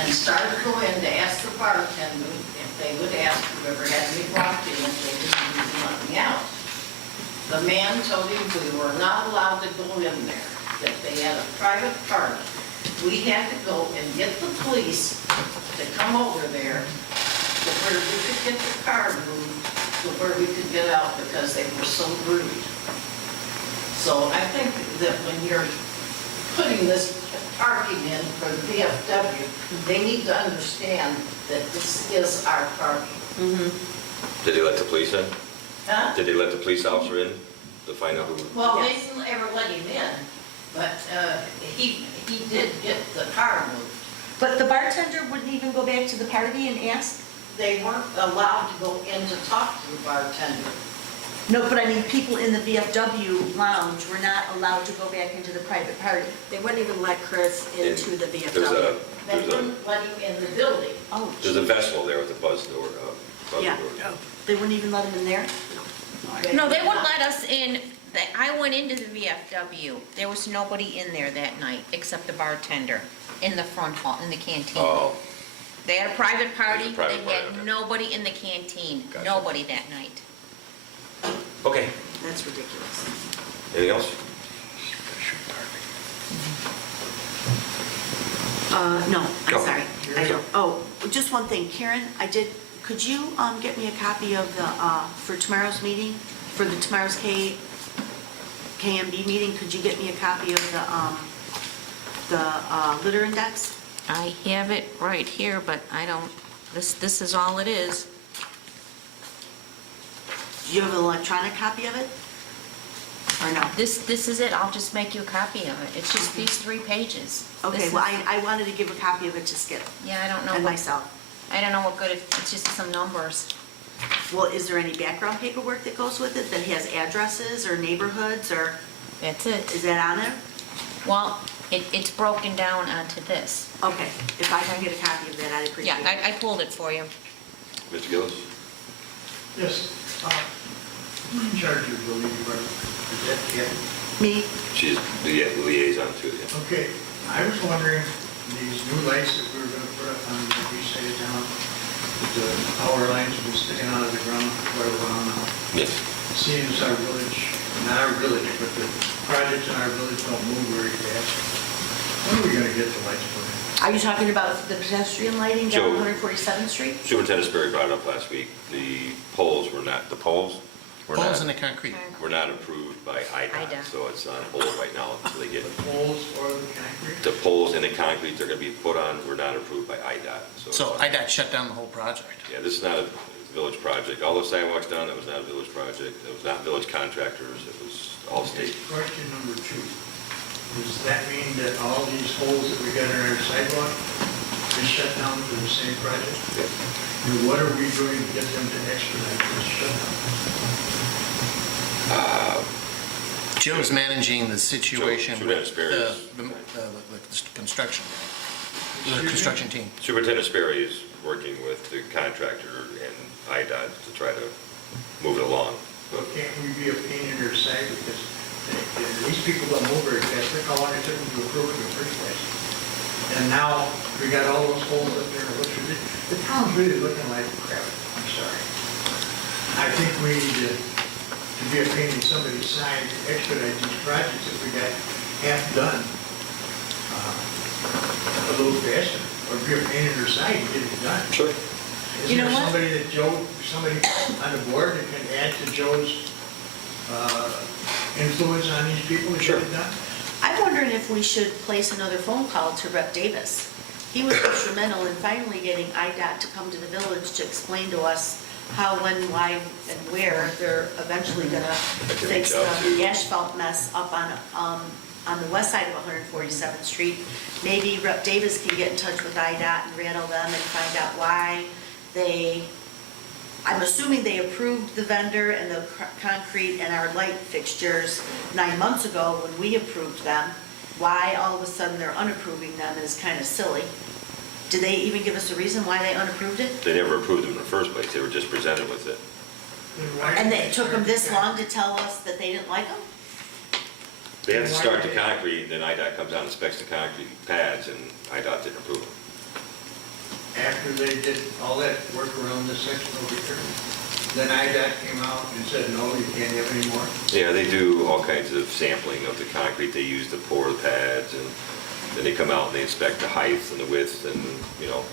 and started going to ask the bartender if they would ask whoever had me blocked in if they didn't let me out. The man told him we were not allowed to go in there, that they had a private party. we had to go and get the police to come over there to where we could get the car moved, to where we could get out because they were so rude. So I think that when you're putting this parking in for the VFW, they need to understand that this is our parking. Did they let the police in? Huh? Did they let the police officer in to find out who? Well, they Yes. didn't ever let him in, but he did get the car moved. But the bartender wouldn't even go back to the party and ask? They weren't allowed to go in to talk to the bartender. No, but I mean, people in the VFW lounge were not allowed to go back into the private party. They wouldn't even let Chris into the There's VFW. a, They there's a, wouldn't let him in the building. Oh, there's a gee. festival there with the buzz door, buzzer Yeah. door. They wouldn't even let him in there? No, they wouldn't let us in. I went into the VFW. There was nobody in there that night except the bartender in the front hall, in the canteen. Oh, They had a private party. There's a private They party, had okay. nobody in the canteen. Gotcha. Nobody that night. okay. That's ridiculous. Anything else? No, I'm Go. sorry. I don't, oh, just one thing, Karen, could you, get me a copy of the, for tomorrow's meeting, for tomorrow's KMB meeting, could you get me a copy of the litter index? I have it right here, but I don't, this is all it is. Do you have an electronic copy of it? Or no? This is it. I'll just make you a copy of it. It's just these 3 pages. Okay, This well, is- I wanted to give a copy of it to Skip Yeah, I don't know and what, myself. I don't know what good, it's just some numbers. Well, is there any background paperwork that goes with it that has addresses or neighborhoods, or That's it. is that on there? Well, it's broken down onto this. Okay, if I can get a copy of that, I'd appreciate Yeah, it. I pulled it for you. Mr. Gillis? Yes, who's in charge of the building department? Is that Kathy? Me? She's the liaison to you. Okay, I was wondering, these new lights that we were gonna put up on the east side of town, with the power lines have been sticking out of the ground for quite a while now. Yes. Seeing as our village, not our village, but the projects in our village don't move very fast, when are we gonna get the lights put in? Are you talking about the pedestrian lighting down Joe. 147th Street? Superintendent Sperry brought it up last week. The poles were not Poles in the concrete. were not approved by IDOT, IDOT. so it's on hold right now until they get, The poles or the concrete? the poles in the concrete they're gonna be put on were not approved by IDOT. So IDOT shut down the whole project. Yeah, this is not a village project. All the sidewalks done, it was not a village project. It was not village contractors, it was all state. Question number 2, does that mean that all these holes that we got in our sidewalk is shut down for the same project? Yeah. And what are we doing to get them to expedite this shutdown? Joe's managing the situation Joe with Sperry is- the construction team. Superintendent Sperry is working with the contractor and IDOT to try to move it along. But can't we be a pain in their side because these people don't move very fast, look how long it took them to approve it in the first place. And now we got all those holes up there, it looks ridiculous. The town's really looking like crap, I'm sorry. I think we need to be a pain in somebody's side to expedite these projects if we got half done a little faster, or be a pain in their side to get it done. Sure. Is You know there what? somebody on the board that can add to Joe's influence on these people to Sure. get it done? I'm wondering if we should place another phone call to Rep. Davis. He was instrumental in finally getting IDOT to come to the village to explain to us how, when, why, and where they're eventually gonna can fix reach out to- the asphalt mess up on the west side of 147th Street. Maybe Rep. Davis can get in touch with IDOT and rattle them and find out why I'm assuming they approved the vendor and the concrete and our light fixtures 9 months ago when we approved them. Why all of a sudden they're unapproving them is kind of silly. Did they even give us a reason why they unapproved it? They never approved them in the first place. They were just presented with it. Then why And didn't it took them this start long to tell us that they didn't like them? They had to start the concrete, then IDOT comes out and inspects the concrete pads, and IDOT didn't approve them. after they did all that work around this section over here? Then IDOT came out and said, no, you can't have any more? Yeah, they do all kinds of sampling of the concrete they use to pour the pads, and then they come out and they inspect the height and the width and, you know,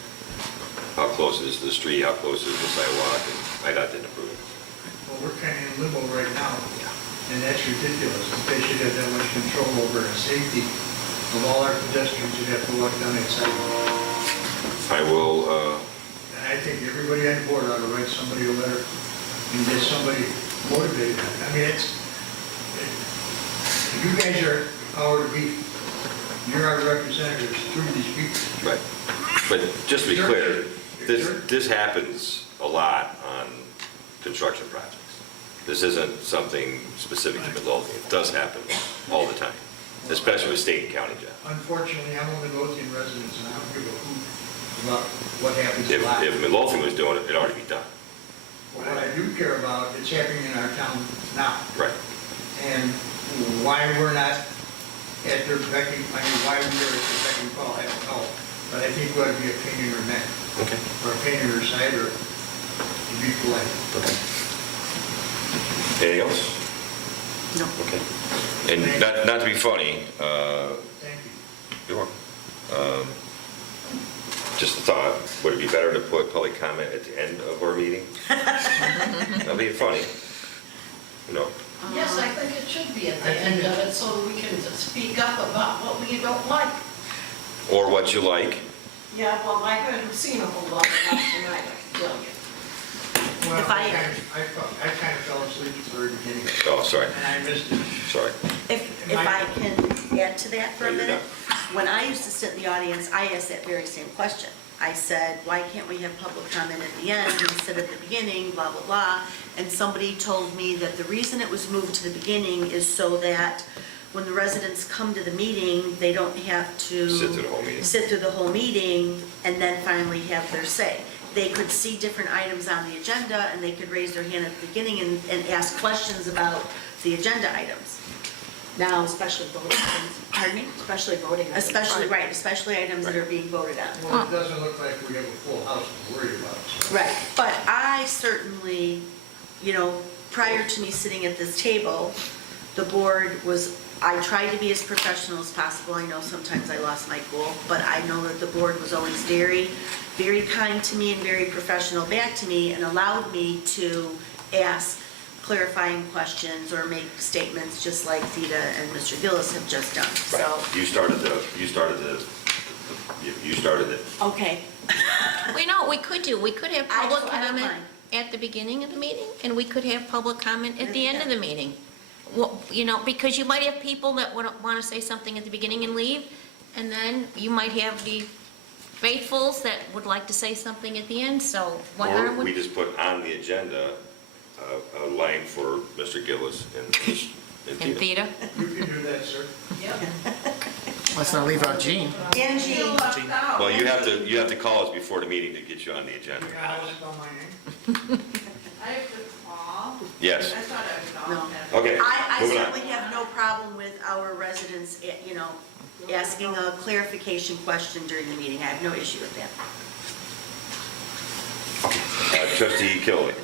how close is the street, how close is the sidewalk, and IDOT didn't approve it. Well, we're kind of in limbo right now, and that's ridiculous. They should have that much control over the safety of all our pedestrians who have to walk down that sidewalk. I will, And I think everybody on the board ought to write somebody a letter and get somebody motivated. I mean, you guys are the power to be. You're our representatives through these people. right, but just to be clear, this happens a lot on construction projects. This isn't something specific to Midlothian. It does happen all the time, especially with state and county jobs. Unfortunately, I'm a Midlothian resident, and I don't give a hoot about what happens a lot. If Midlothian was doing it, it'd already be done. What I do care about, it's happening in our town now. Right. And why we're not at their becking, I mean, why we're at their becking call, I don't know. But I think we ought to be a pain in their neck, Okay. or a pain in their side, or to be polite. Okay. Anything else? No. Okay. And not to be funny, Thank you. you're welcome. Just a thought, would it be better to put public comment at the end of our meeting? That'd be funny. No. Yes, I think it should be at the end of it, so that we can speak up about what we don't like. Or what you like. Yeah, well, I haven't seen a whole lot of that tonight, I can tell you. Well, If I kind of fell asleep at the very beginning, Oh, sorry, and I missed it. sorry. If I can add to that for a Yeah, you minute, when I used to sit in the audience, I asked that very same question. I said, why can't we have public comment at the end instead of the beginning, blah, blah, blah. And somebody told me that the reason it was moved to the beginning is so that when the residents come to the meeting, they don't have to Sit through the whole meeting. sit through the whole meeting and then finally have their say. They could see different items on the agenda and they could raise their hand at the beginning and ask questions about the agenda items. Now, Especially voting items. pardon me? Especially voting items. Especially, right, especially items that are being voted on. Well, it doesn't look like we have a full house to worry about. So. Right, but I certainly, you know, prior to me sitting at this table, the board was, I tried to be as professional as possible. I know sometimes I lost my cool, but I know that the board was always very, very kind to me and very professional back to me and allowed me to ask clarifying questions or make statements just like Theta and Mr. Gillis have just done, so. Right. You started it. Okay. We know what we could do. We could have public I don't comment mind. at the beginning of the meeting, and we could have public comment at the end of the meeting. Well, you know, because you might have people that would want to say something at the beginning and leave, and then you might have the faithfuls that would like to say something at the end, so why Or aren't we we? just put on the agenda a line for Mr. Gillis and And Tina. Theta? You can do that, sir. Yep. Let's not leave out Gene. Angie, Well, you have to call us before the meeting to get you on the agenda. You want to spell my name? I have to call. Yes. I thought I was No. all that. Okay, I moving on. certainly have no problem with our residents, you know, asking a clarification question during the meeting. I have no issue with that. Trustee Killian.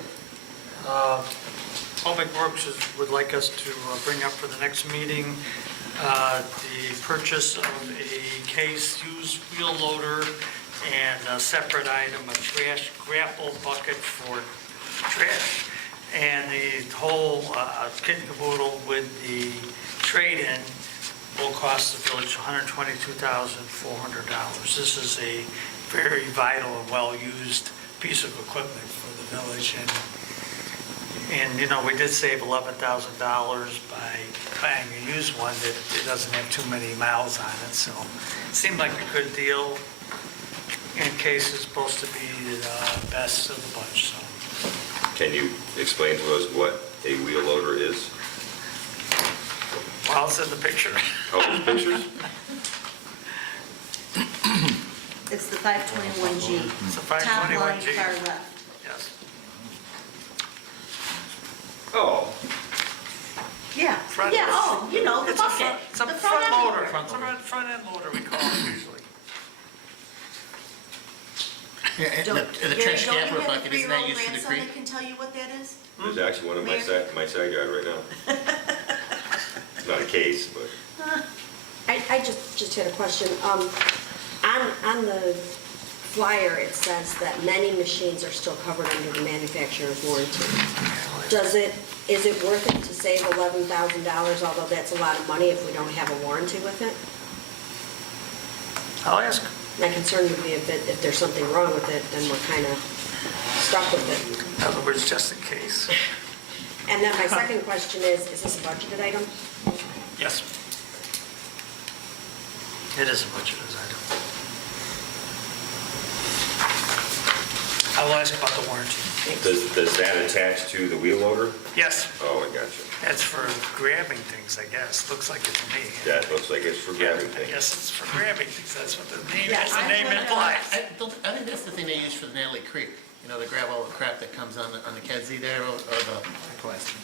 Public Works would like us to bring up for the next meeting the purchase of a case used wheel loader and a separate item, a trash grapple bucket for trash. And the whole kit and caboodle with the trade-in will cost the village $122,400. This is a very vital and well-used piece of equipment for the village, and, you know, we did save $11,000 by buying a used one that it doesn't have too many miles on it, so it seemed like a good deal. And case is supposed to be the best of the bunch, so. Can you explain to us what a wheel loader is? Well, it's in the picture. Oh, there's pictures? It's the 521G. It's a Top line, 521G. far left. Yes. Oh, Yeah, Front- yeah, oh, you know, the It's a bucket. front, it's a the front end loader. It's a front end loader, we call it usually. Yeah, and Don't- the Gary, trash don't you capper have a bucket, isn't that three-year-old used for the grandson creek? that can tell you what that is? there's actually one in my side yard right now. It's not a case, but I I just had a question. On the flyer, it says that many machines are still covered under the manufacturer's warranty. Is it worth it to save $11,000, although that's a lot of money if we don't have a warranty with it? I'll ask. My concern would be if there's something wrong with it, then we're kind of stuck with it. In other words, just in case. And then my second question is this a budgeted item? Yes. It is a budgeted item. I will ask about the warranty. Does that attach to the wheel loader? Yes, Oh, I got you. that's for grabbing things, I guess. Looks like it to me. That looks like it's for grabbing I things. guess it's for grabbing things, that's what the name, Yeah, as the I name would, implies. I think that's the thing they use for the Natalie Creek. You know, they grab all the crap that comes on the kedzie there, or the request.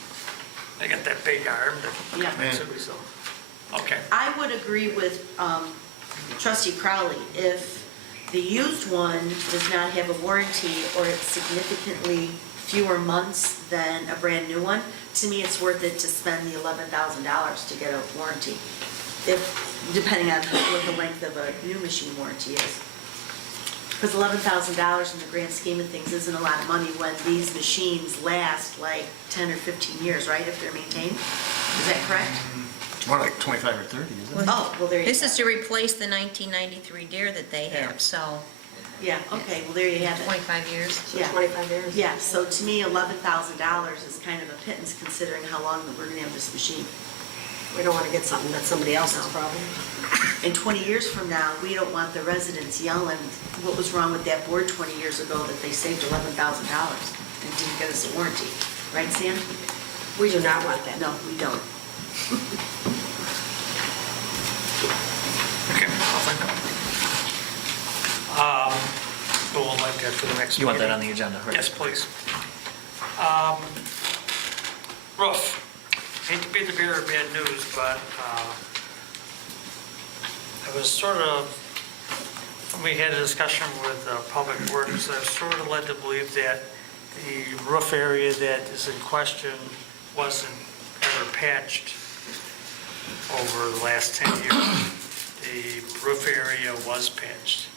They got that big arm that Yeah. makes it so. Okay. I would agree with trustee Crowley. If the used one does not have a warranty or it's significantly fewer months than a brand new one, to me, it's worth it to spend the $11,000 to get a warranty, depending on what the length of a new machine warranty is. Because $11,000 in the grand scheme of things isn't a lot of money when these machines last like 10 or 15 years, right, if they're maintained? Is that correct? More like 25 or 30, isn't it? Oh, well, there you go. This is to replace the 1993 Deere that they have, so Yeah, okay, well, there you have it. 25 years. So Yeah. 25 years? Yeah, so to me, $11,000 is kind of a pittance considering how long that we're gonna have this machine. We don't want to get something that's somebody else's problem. In 20 years from now, we don't want the residents yelling, what was wrong with that board 20 years ago that they saved $11,000 and didn't get us a warranty? Right, Sam? We do not want that. No, we don't. Okay, I'll find out. We'll like that for the next meeting. You want that on the agenda, right? Yes, please. Roof. Hate to be the bearer of bad news, but I was sort of, when we had a discussion with Public Works, I was sort of led to believe that the roof area that is in question wasn't ever patched over the last 10 years. The roof area was patched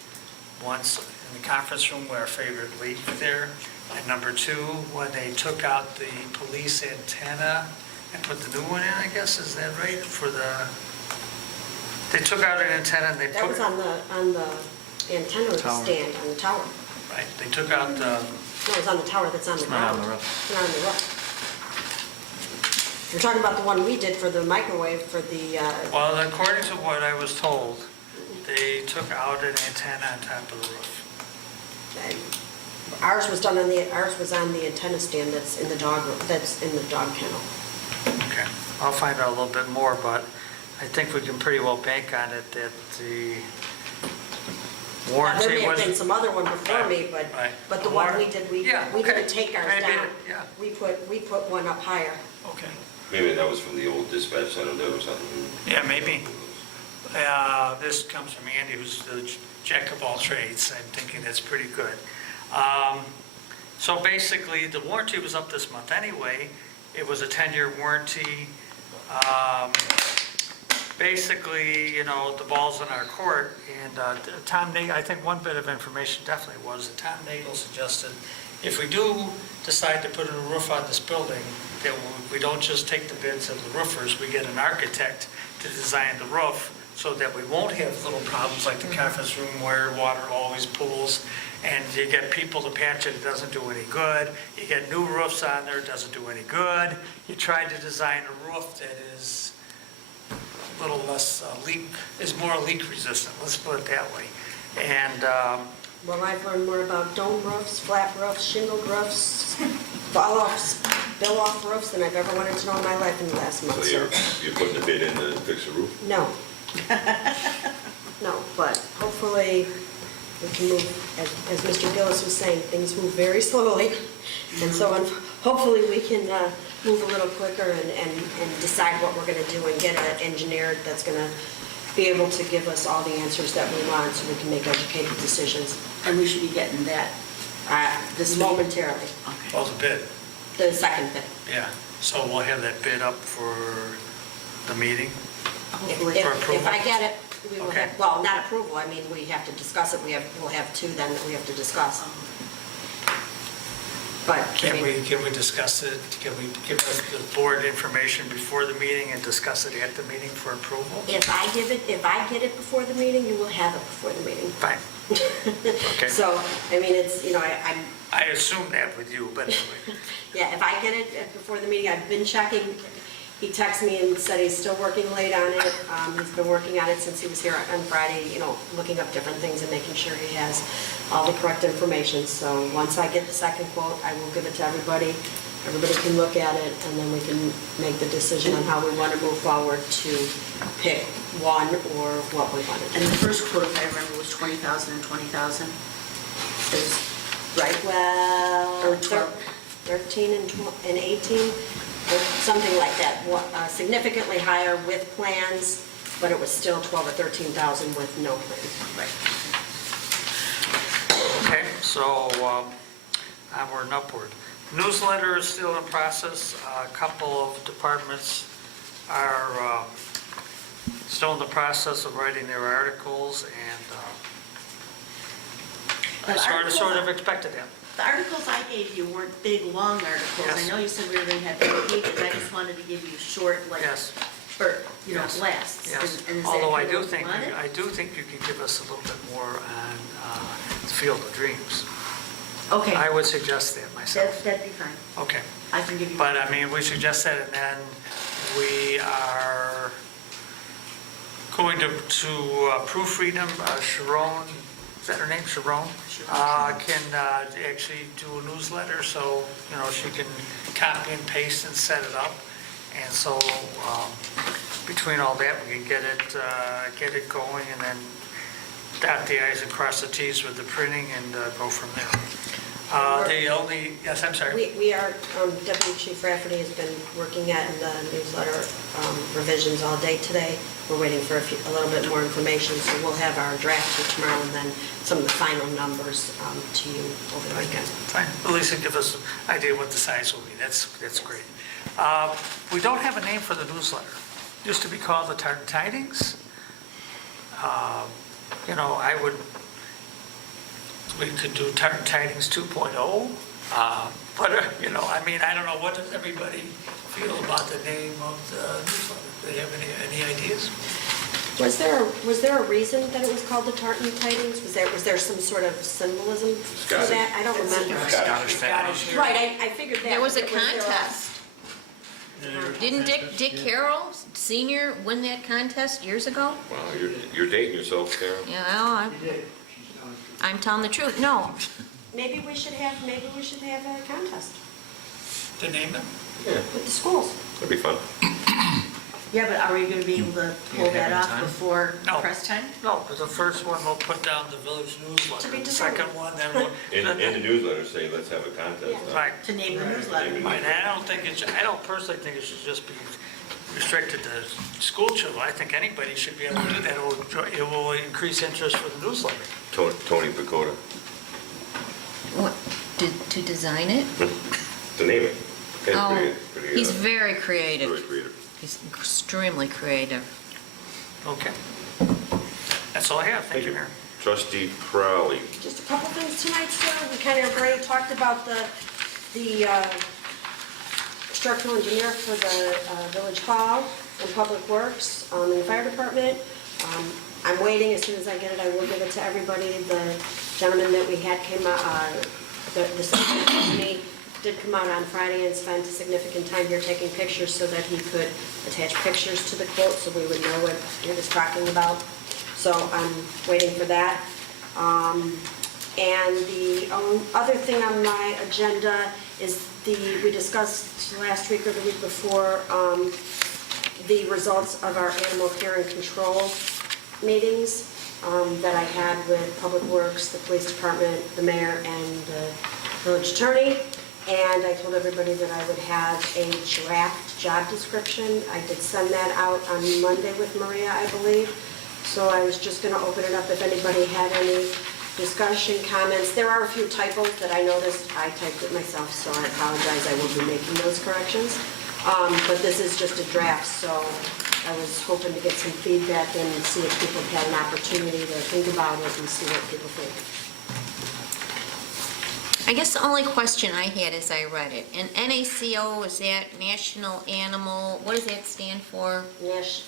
once in the conference room where our favorite leak there. And number two, when they took out the police antenna and put the new one in, I guess, is that right? They took out an antenna and they That put, was on the antenna Tower. stand on the tower. right, they took out the, No, it was on the tower that's on the It's not ground. on the roof. It's not on the roof. You're talking about the one we did for the microwave for the, well, according to what I was told, they took out an antenna on top of the roof. ours was on the antenna stand that's in the dog kennel. Okay, I'll find out a little bit more, but I think we can pretty well bank on it that the There warranty may have was. been some other one before me, Right. but the one we did, we Yeah, okay. didn't take ours Maybe, down. yeah. We put one up higher. Okay. Maybe that was from the old dispatch center there or something. Yeah, maybe. This comes from Andy, who's the jack of all trades. I'm thinking that's pretty good. So basically, the warranty was up this month anyway. It was a 10-year warranty. Basically, you know, the ball's in our court. And Tom Nagel, I think one bit of information definitely was that Tom Nagel suggested if we do decide to put a roof on this building, that we don't just take the bids of the roofers, we get an architect to design the roof so that we won't have little problems like the conference room where water always pools, and you get people to patch it, it doesn't do any good. You get new roofs on there, it doesn't do any good. You try to design a roof that is a little less is more leak resistant, let's put it that way. And Well, I've learned more about dome roofs, flat roofs, shingled roofs, fall-offs, bill-off roofs than I've ever wanted to know in my life in the last month. So you're putting a bid in to fix the roof? No. No, but hopefully we can move, as Mr. Gillis was saying, things move very slowly. And so hopefully we can move a little quicker and decide what we're going to do and get it engineered that's going to be able to give us all the answers that we want so we can make educated decisions. And we should be getting that this week. Momentarily. well, the bid, The second bit. yeah. So we'll have that bid up for the meeting. Hopefully. For If approval? I get it, we will Okay. have, well, not approval, I mean, we have to discuss it, we'll have two then that we have to discuss. But, I Can mean, we discuss it, can we give us the board information before the meeting and discuss it at the meeting for approval? if I get it before the meeting, you will have it before the meeting. Fine. Okay. So, I mean, it's, I'm, I assume that with you, but anyway. yeah, if I get it before the meeting, I've been checking. He texted me and said he's still working late on it. He's been working on it since he was here on Friday, looking up different things and making sure he has all the correct information. So once I get the second quote, I will give it to everybody. Everybody can look at it, and then we can make the decision on how we want to move forward to pick one or what we want to And do. the first quote, if I remember, was 20,000 and 20,000. Is right? Well, Or 12. 13 and 18, or something like that, significantly higher with plans, but it was still 12 or 13,000 with no plans. Right. Okay, so onward and upward. Newsletter is still in process. A couple of departments are still in the process of writing their articles, and I sort of expected that. The articles I gave you weren't big, long articles. Yes. I know you said we were going to have 2 pages. I just wanted to give you short, like, Yes, or, Yes. blasts. yes. And is that Although I what do you think, wanted? you can give us a little bit more on the Field of Dreams. Okay, I would suggest that myself. that'd be fine. Okay. I can give you. But I mean, we suggest that, and then we are going to proofread them. Sharon, is that her name, Sharon? Can actually do a newsletter, so, she can copy and paste and set it up. And so, between all that, we can get it going, and then dot the i's and cross the t's with the printing and go from there. Yes, I'm sorry. We are, Deputy Chief Rafferty has been working at the newsletter revisions all day today. We're waiting for a little bit more information, so we'll have our draft for tomorrow and then some of the final numbers to you over the weekend. Fine, at least it gives us an idea what the size will be, that's great. We don't have a name for the newsletter. It used to be called the Tartan Tidings. We could do Tartan Tidings 2.0, but, I don't know, what does everybody feel about the name of the newsletter? Do they have any ideas? Was there a reason that it was called the Tartan Tidings? Was there some sort of symbolism for Scottish. that? I don't remember. Scottish. Right, I figured that. There was a but there contest. Didn't Dick Carroll, Senior, win that contest years ago? Wow, you're dating yourself, Karen. Yeah, well, I'm telling the truth. No, Maybe we should have a contest To name it? Yeah, with the schools. that'd be fun. Yeah, but are we going to be able to pull You that have off time? before No. press time? No, but the first one, we'll put down the village To newsletter. be The determined. second one, then we'll... In the newsletter, say, let's have a contest. Yeah. Right. To name the newsletter? Right, and I don't personally think it should just be restricted to school children. I think anybody should be able to do that. It will increase interest for the newsletter. Tony Pacoda, what, to design it? to name it. Okay, Oh, pretty, he's very creative. very creative. He's extremely creative. Okay. That's all I have. Thank you, Mayor. Trustee Crowley. Just a couple things tonight, sir. We kind of already talked about the structural engineer for the village hall and public works and the fire department. I'm waiting. As soon as I get it, I will give it to everybody. The gentleman that we had came out, the second company did come out on Friday and spent a significant time here taking pictures so that he could attach pictures to the quote so we would know what he was talking about. So I'm waiting for that. And the other thing on my agenda is we discussed last week or the week before, the results of our animal care and control meetings that I had with Public Works, the police department, the mayor, and the village attorney. And I told everybody that I would have a draft job description. I did send that out on Monday with Maria, I believe. So I was just going to open it up if anybody had any discussion, comments. There are a few typos that I noticed. I typed it myself, so I apologize. I will be making those corrections. But this is just a draft, so I was hoping to get some feedback and see if people had an opportunity to think about it and see what people think. I guess the only question I had as I read it, and NACO, is that National Animal, what does that stand for? Nash,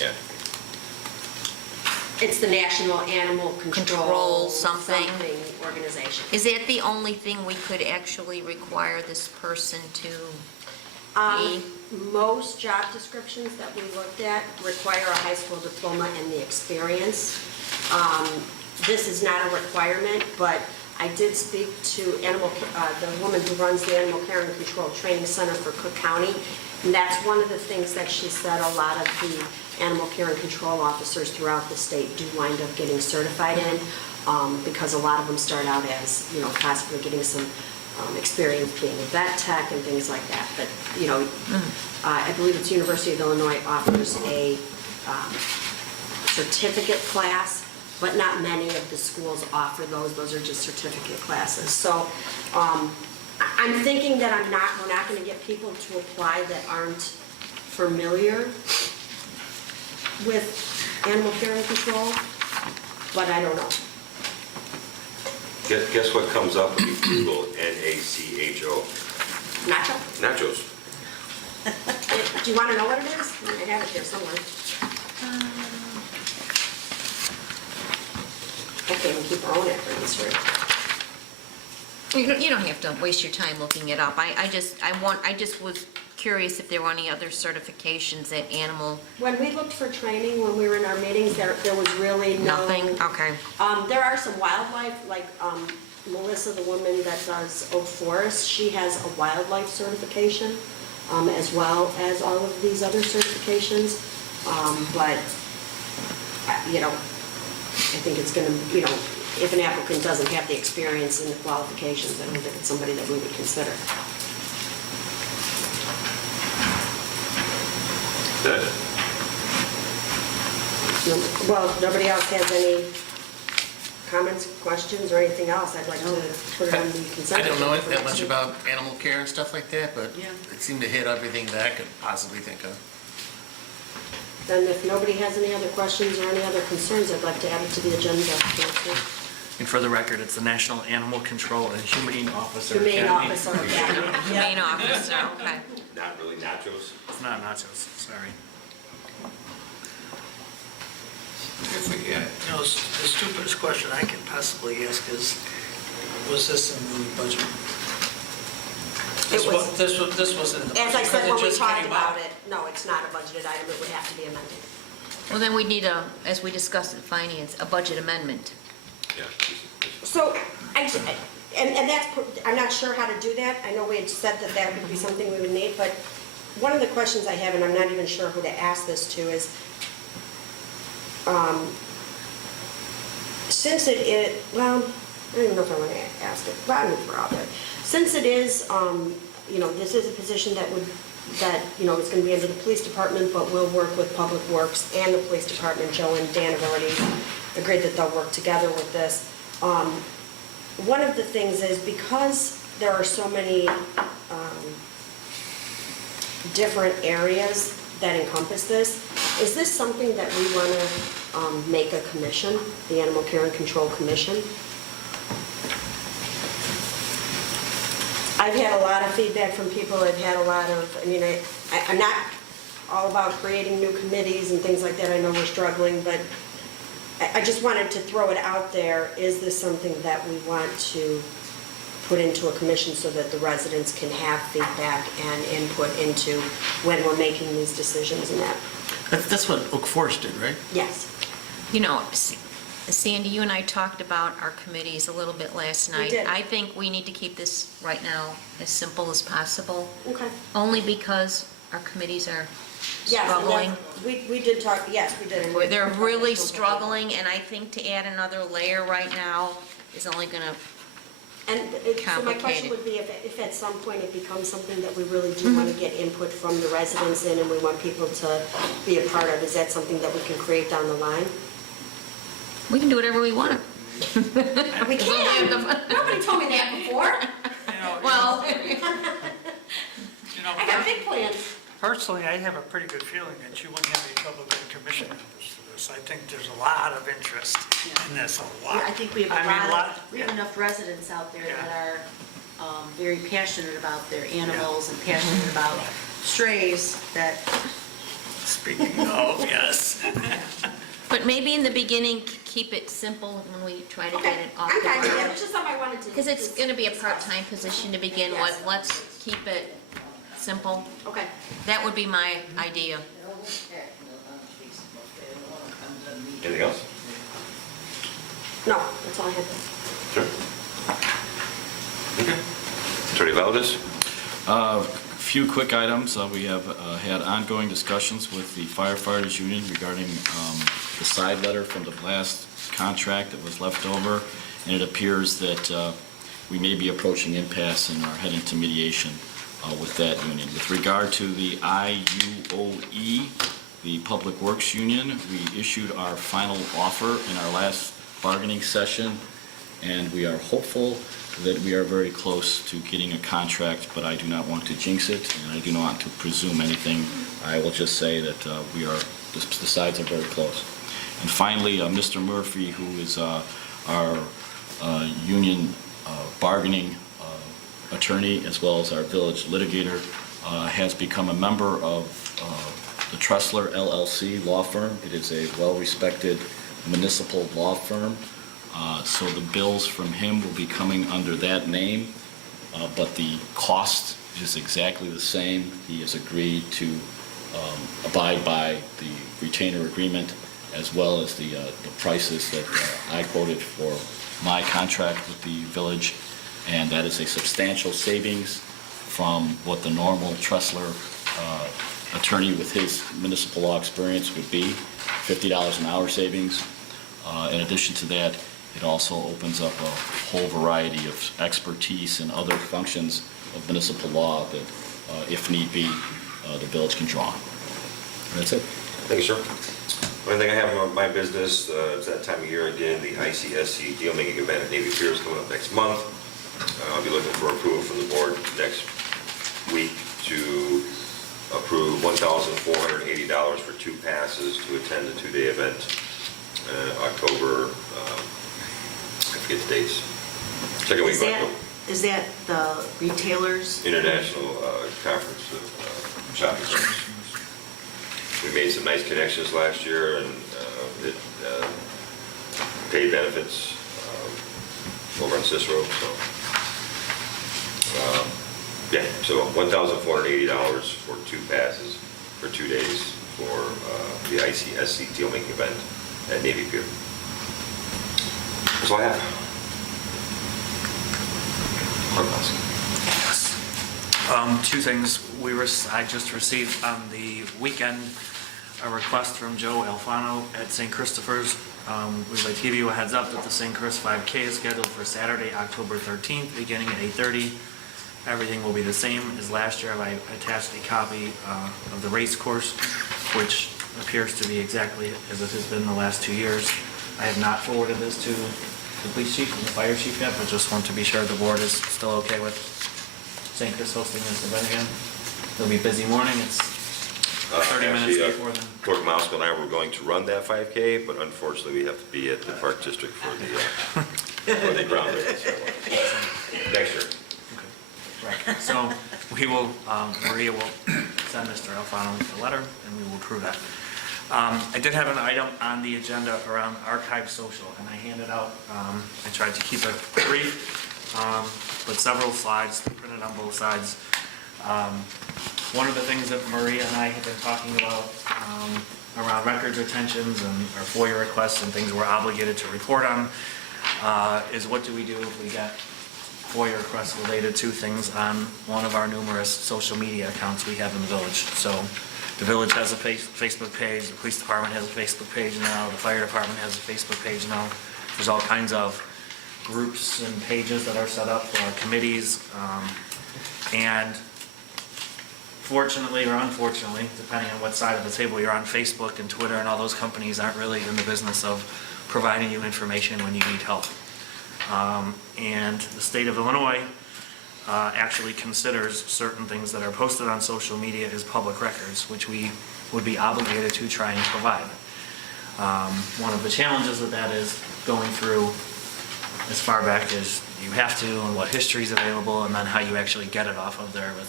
Yeah. it's the National Animal Control something. organization. Is that the only thing we could actually require this person to be? Most job descriptions that we looked at require a high school diploma and the experience. This is not a requirement, but I did speak to the woman who runs the Animal Care and Control Training Center for Cook County, and that's one of the things that she said a lot of the animal care and control officers throughout the state do wind up getting certified in, because a lot of them start out as, possibly getting some experience being a vet tech and things like that. But, I believe it's University of Illinois offers a certificate class, but not many of the schools offer those. Those are just certificate classes. So I'm thinking that we're not going to get people to apply that aren't familiar with animal care and control, but I don't know. Guess what comes up when you Google NACHO? Nacho? Nachos. Do you want to know what it is? I have it here somewhere. I can't even keep our own acronyms right. You don't have to waste your time looking it up. I just was curious if there were any other certifications that animal, When we looked for training, when we were in our meetings, there was really no... nothing? Okay. There are some wildlife, like Melissa, the woman that does Oak Forest, she has a wildlife certification, as well as all of these other certifications. But, I think it's going to, if an applicant doesn't have the experience and the qualifications, I don't think it's somebody that we would consider. Good. Well, if nobody else has any comments, questions, or anything else, I'd like to put it on the consent. I don't know agenda for that next much week. about animal care and stuff like that, but it seemed to hit everything that I could possibly think of. Then if nobody has any other questions or any other concerns, I'd like to add it to the agenda for next week. And for the record, it's the National Animal Control and Humane Officer Humane Academy. Officer Academy. Humane officer, okay. Not really nachos. It's not nachos, sorry. If we get. The stupidest question I can possibly ask is, was this in the budget? It was. This wasn't in the budget. As I said when because it we just talked came about up. it, no, it's not a budgeted item, it would have to be amended. Well, then we need as we discussed in finance, a budget amendment. Yeah. So, and that's, I'm not sure how to do that. I know we had said that that would be something we would need, but one of the questions I have, and I'm not even sure who to ask this to, is, since well, I don't even know if I want to ask it, but I'm going to throw it out there. Since it is, this is a position that is going to be under the police department, but will work with Public Works and the police department. Joe and Dan have already agreed that they'll work together with this. One of the things is, because there are so many different areas that encompass this, is this something that we want to make a commission, the Animal Care and Control Commission? I've had a lot of feedback from people. I've had a lot of, I'm not all about creating new committees and things like that. I know we're struggling, but I just wanted to throw it out there. Is this something that we want to put into a commission so that the residents can have feedback and input into when we're making these decisions and that? That's what Oak Forest did, right? Yes. Sandy, you and I talked about our committees a little bit last night. did. I think we need to keep this right now as simple as possible, Okay. only because our committees are Yes, and struggling. we did talk, yes, we did. and They're really struggling, and I think to add another layer right now is only going to, And so my question Complicated. would be, if at some point it becomes something that we really do want to get input from the residents in and we want people to be a part of, is that something that we can create down the line? we can do whatever we want. We can. Nobody told me that before. Well, I got big plans. Personally, I have a pretty good feeling that you wouldn't have any trouble getting commission members for this. I think there's a lot of interest in this, a lot. I think we have I mean, a lot, we have enough residents out there that are very passionate about their animals and passionate about strays that, Speaking of, yes. But maybe in the beginning, keep it simple when we try to get it off I'm the fine with that, ground. it's just something I wanted to. Because it's going to be a part-time position to begin with. Let's keep it simple. Okay. That would be my idea. Anything else? No, that's all I had. Sure. Okay. Attorney Valdez? Few quick items. We have had ongoing discussions with the firefighters union regarding the side letter from the last contract that was left over, and it appears that we may be approaching impasse and are heading to mediation with that union. With regard to the IUOE, the Public Works Union, we issued our final offer in our last bargaining session, and we are hopeful that we are very close to getting a contract, but I do not want to jinx it, and I do not want to presume anything. I will just say that the sides are very close. And finally, Mr. Murphy, who is our union bargaining attorney as well as our village litigator, has become a member of the Tressler LLC law firm. It is a well-respected municipal law firm. So the bills from him will be coming under that name, but the cost is exactly the same. He has agreed to abide by the retainer agreement as well as the prices that I quoted for my contract with the village, and that is a substantial savings from what the normal Tressler attorney with his municipal law experience would be, $50 an hour savings. In addition to that, it also opens up a whole variety of expertise and other functions of municipal law that, if need be, the village can draw on. That's it. Thank you, sir. One thing I have on my business, it's that time of year again, the ICSC deal-making event at Navy Pier is coming up next month. I'll be looking for approval from the board next week to approve $1,480 for 2 passes to attend the 2-day event, October, I forget the dates. Second week of October. is that the retailers? International Conference of Shopping Centers. We made some nice connections last year and it paid benefits over in Cicero. So, yeah, so $1,480 for 2 passes for 2 days for the ICSC deal-making event at Navy Pier. That's all I have. Yes. 2 things. I just received on the weekend a request from Joe Alfano at St. Christopher's. We'd like to give you a heads up that the St. Chris 5K is scheduled for Saturday, October 13th, beginning at 8:30. Everything will be the same as last year. I attached a copy of the race course, which appears to be exactly as it has been the last 2 years. I have not forwarded this to the police chief and the fire chief yet, but just want to be sure the board is still okay with St. Chris hosting this event again. It'll be a busy morning. It's 30 minutes before then. Clerk Mousko and I were going to run that 5K, but unfortunately we have to be at the Park District for the groundbreaking ceremony. Thanks, sir. Right. So we will, Maria will send Mr. Alfano a letter and we will approve that. I did have an item on the agenda around Archive Social, and I handed out, I tried to keep it brief, but several slides printed on both sides. One of the things that Maria and I have been talking about around records retentions and our FOIA requests and things we're obligated to report on is what do we do if we get FOIA requests related to things on one of our numerous social media accounts we have in the village. So the village has a Facebook page, the police department has a Facebook page now, the fire department has a Facebook page now. There's all kinds of groups and pages that are set up for our committees. And fortunately or unfortunately, depending on what side of the table you're on, Facebook and Twitter and all those companies aren't really in the business of providing you information when you need help. And the state of Illinois actually considers certain things that are posted on social media as public records, which we would be obligated to try and provide. One of the challenges with that is going through as far back as you have to, and what history is available, and then how you actually get it off of there with,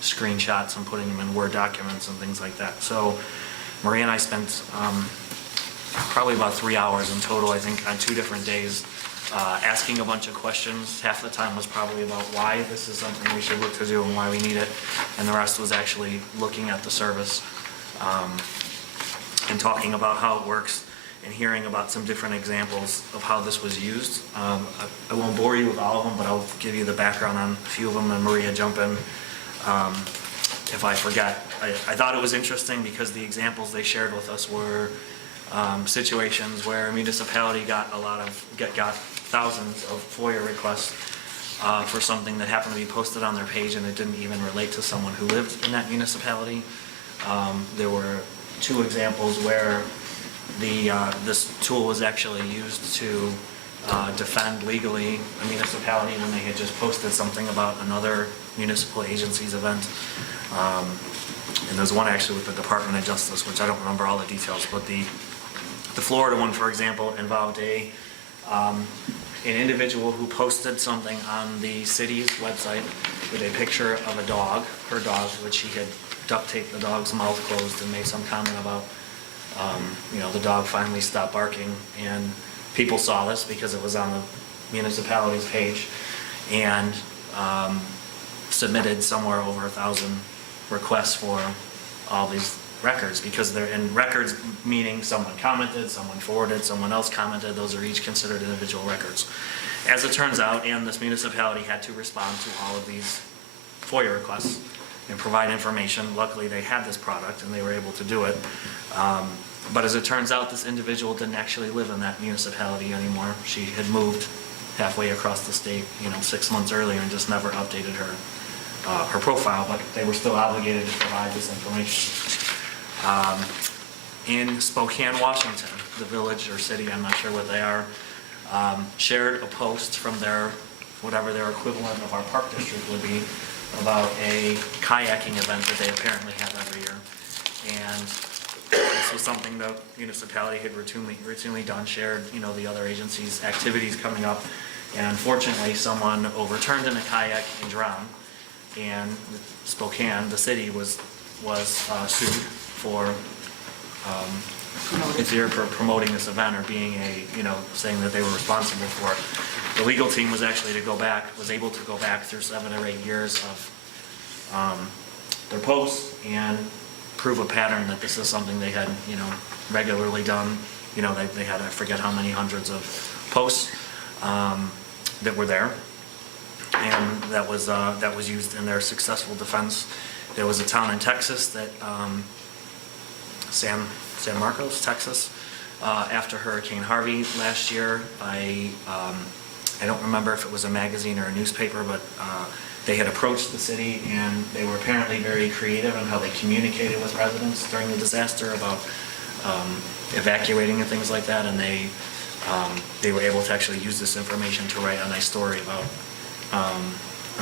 screenshots and putting them in Word documents and things like that. So Maria and I spent probably about 3 hours in total, I think, on 2 different days, asking a bunch of questions. Half the time was probably about why this is something we should look to do and why we need it, and the rest was actually looking at the service and talking about how it works and hearing about some different examples of how this was used. I won't bore you with all of them, but I'll give you the background on a few of them, and Maria, jump in if I forget. I thought it was interesting because the examples they shared with us were situations where a municipality got thousands of FOIA requests for something that happened to be posted on their page, and it didn't even relate to someone who lived in that municipality. There were 2 examples where this tool was actually used to defend legally a municipality when they had just posted something about another municipal agency's event. And there's one actually with the Department of Justice, which I don't remember all the details, but the Florida one, for example, involved an individual who posted something on the city's website with a picture of a dog, her dog, which she had duct taped the dog's mouth closed and made some comment about, the dog finally stopped barking. And people saw this because it was on the municipality's page, and submitted somewhere over 1,000 requests for all these records, because they're in records, meaning someone commented, someone forwarded, someone else commented. Those are each considered individual records. As it turns out, and this municipality had to respond to all of these FOIA requests and provide information. Luckily, they had this product and they were able to do it. But as it turns out, this individual didn't actually live in that municipality anymore. She had moved halfway across the state, 6 months earlier, and just never updated her profile, but they were still obligated to provide this information. In Spokane, Washington, the village or city, I'm not sure what they are, shared a post from whatever their equivalent of our park district would be, about a kayaking event that they apparently have every year. And this was something the municipality had routinely done, shared, the other agencies' activities coming up. And unfortunately, someone overturned in a kayak and drowned. And Spokane, the city, was sued for promoting this event, or being saying that they were responsible for it. The legal team was actually able to go back through 7 or 8 years of their posts and prove a pattern that this is something they had, regularly done. They had, I forget how many hundreds of posts that were there, and that was used in their successful defense. There was a town in Texas that San Marcos, Texas, after Hurricane Harvey last year. I don't remember if it was a magazine or a newspaper, but they had approached the city, and they were apparently very creative in how they communicated with residents during the disaster about evacuating and things like that, and they were able to actually use this information to write a nice story about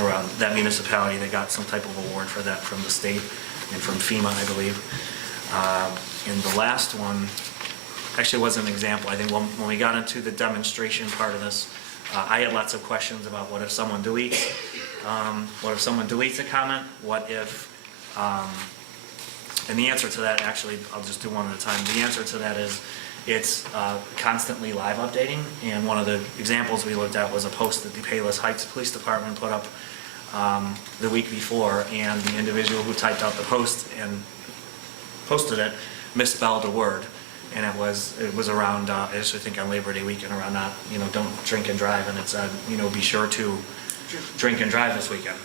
around that municipality. They got some type of award for that from the state and from FEMA, I believe. And the last one actually was an example. I think when we got into the demonstration part of this, I had lots of questions about what if someone deletes a comment? What if, and the answer to that, actually, I'll just do one at a time. The answer to that is it's constantly live updating, and one of the examples we looked at was a post that the Palos Heights Police Department put up the week before, and the individual who typed out the post and posted it misspelled a word. And it was around, I actually think on Labor Day weekend, around not, don't drink and drive, and it said, be sure to drink and drive this weekend.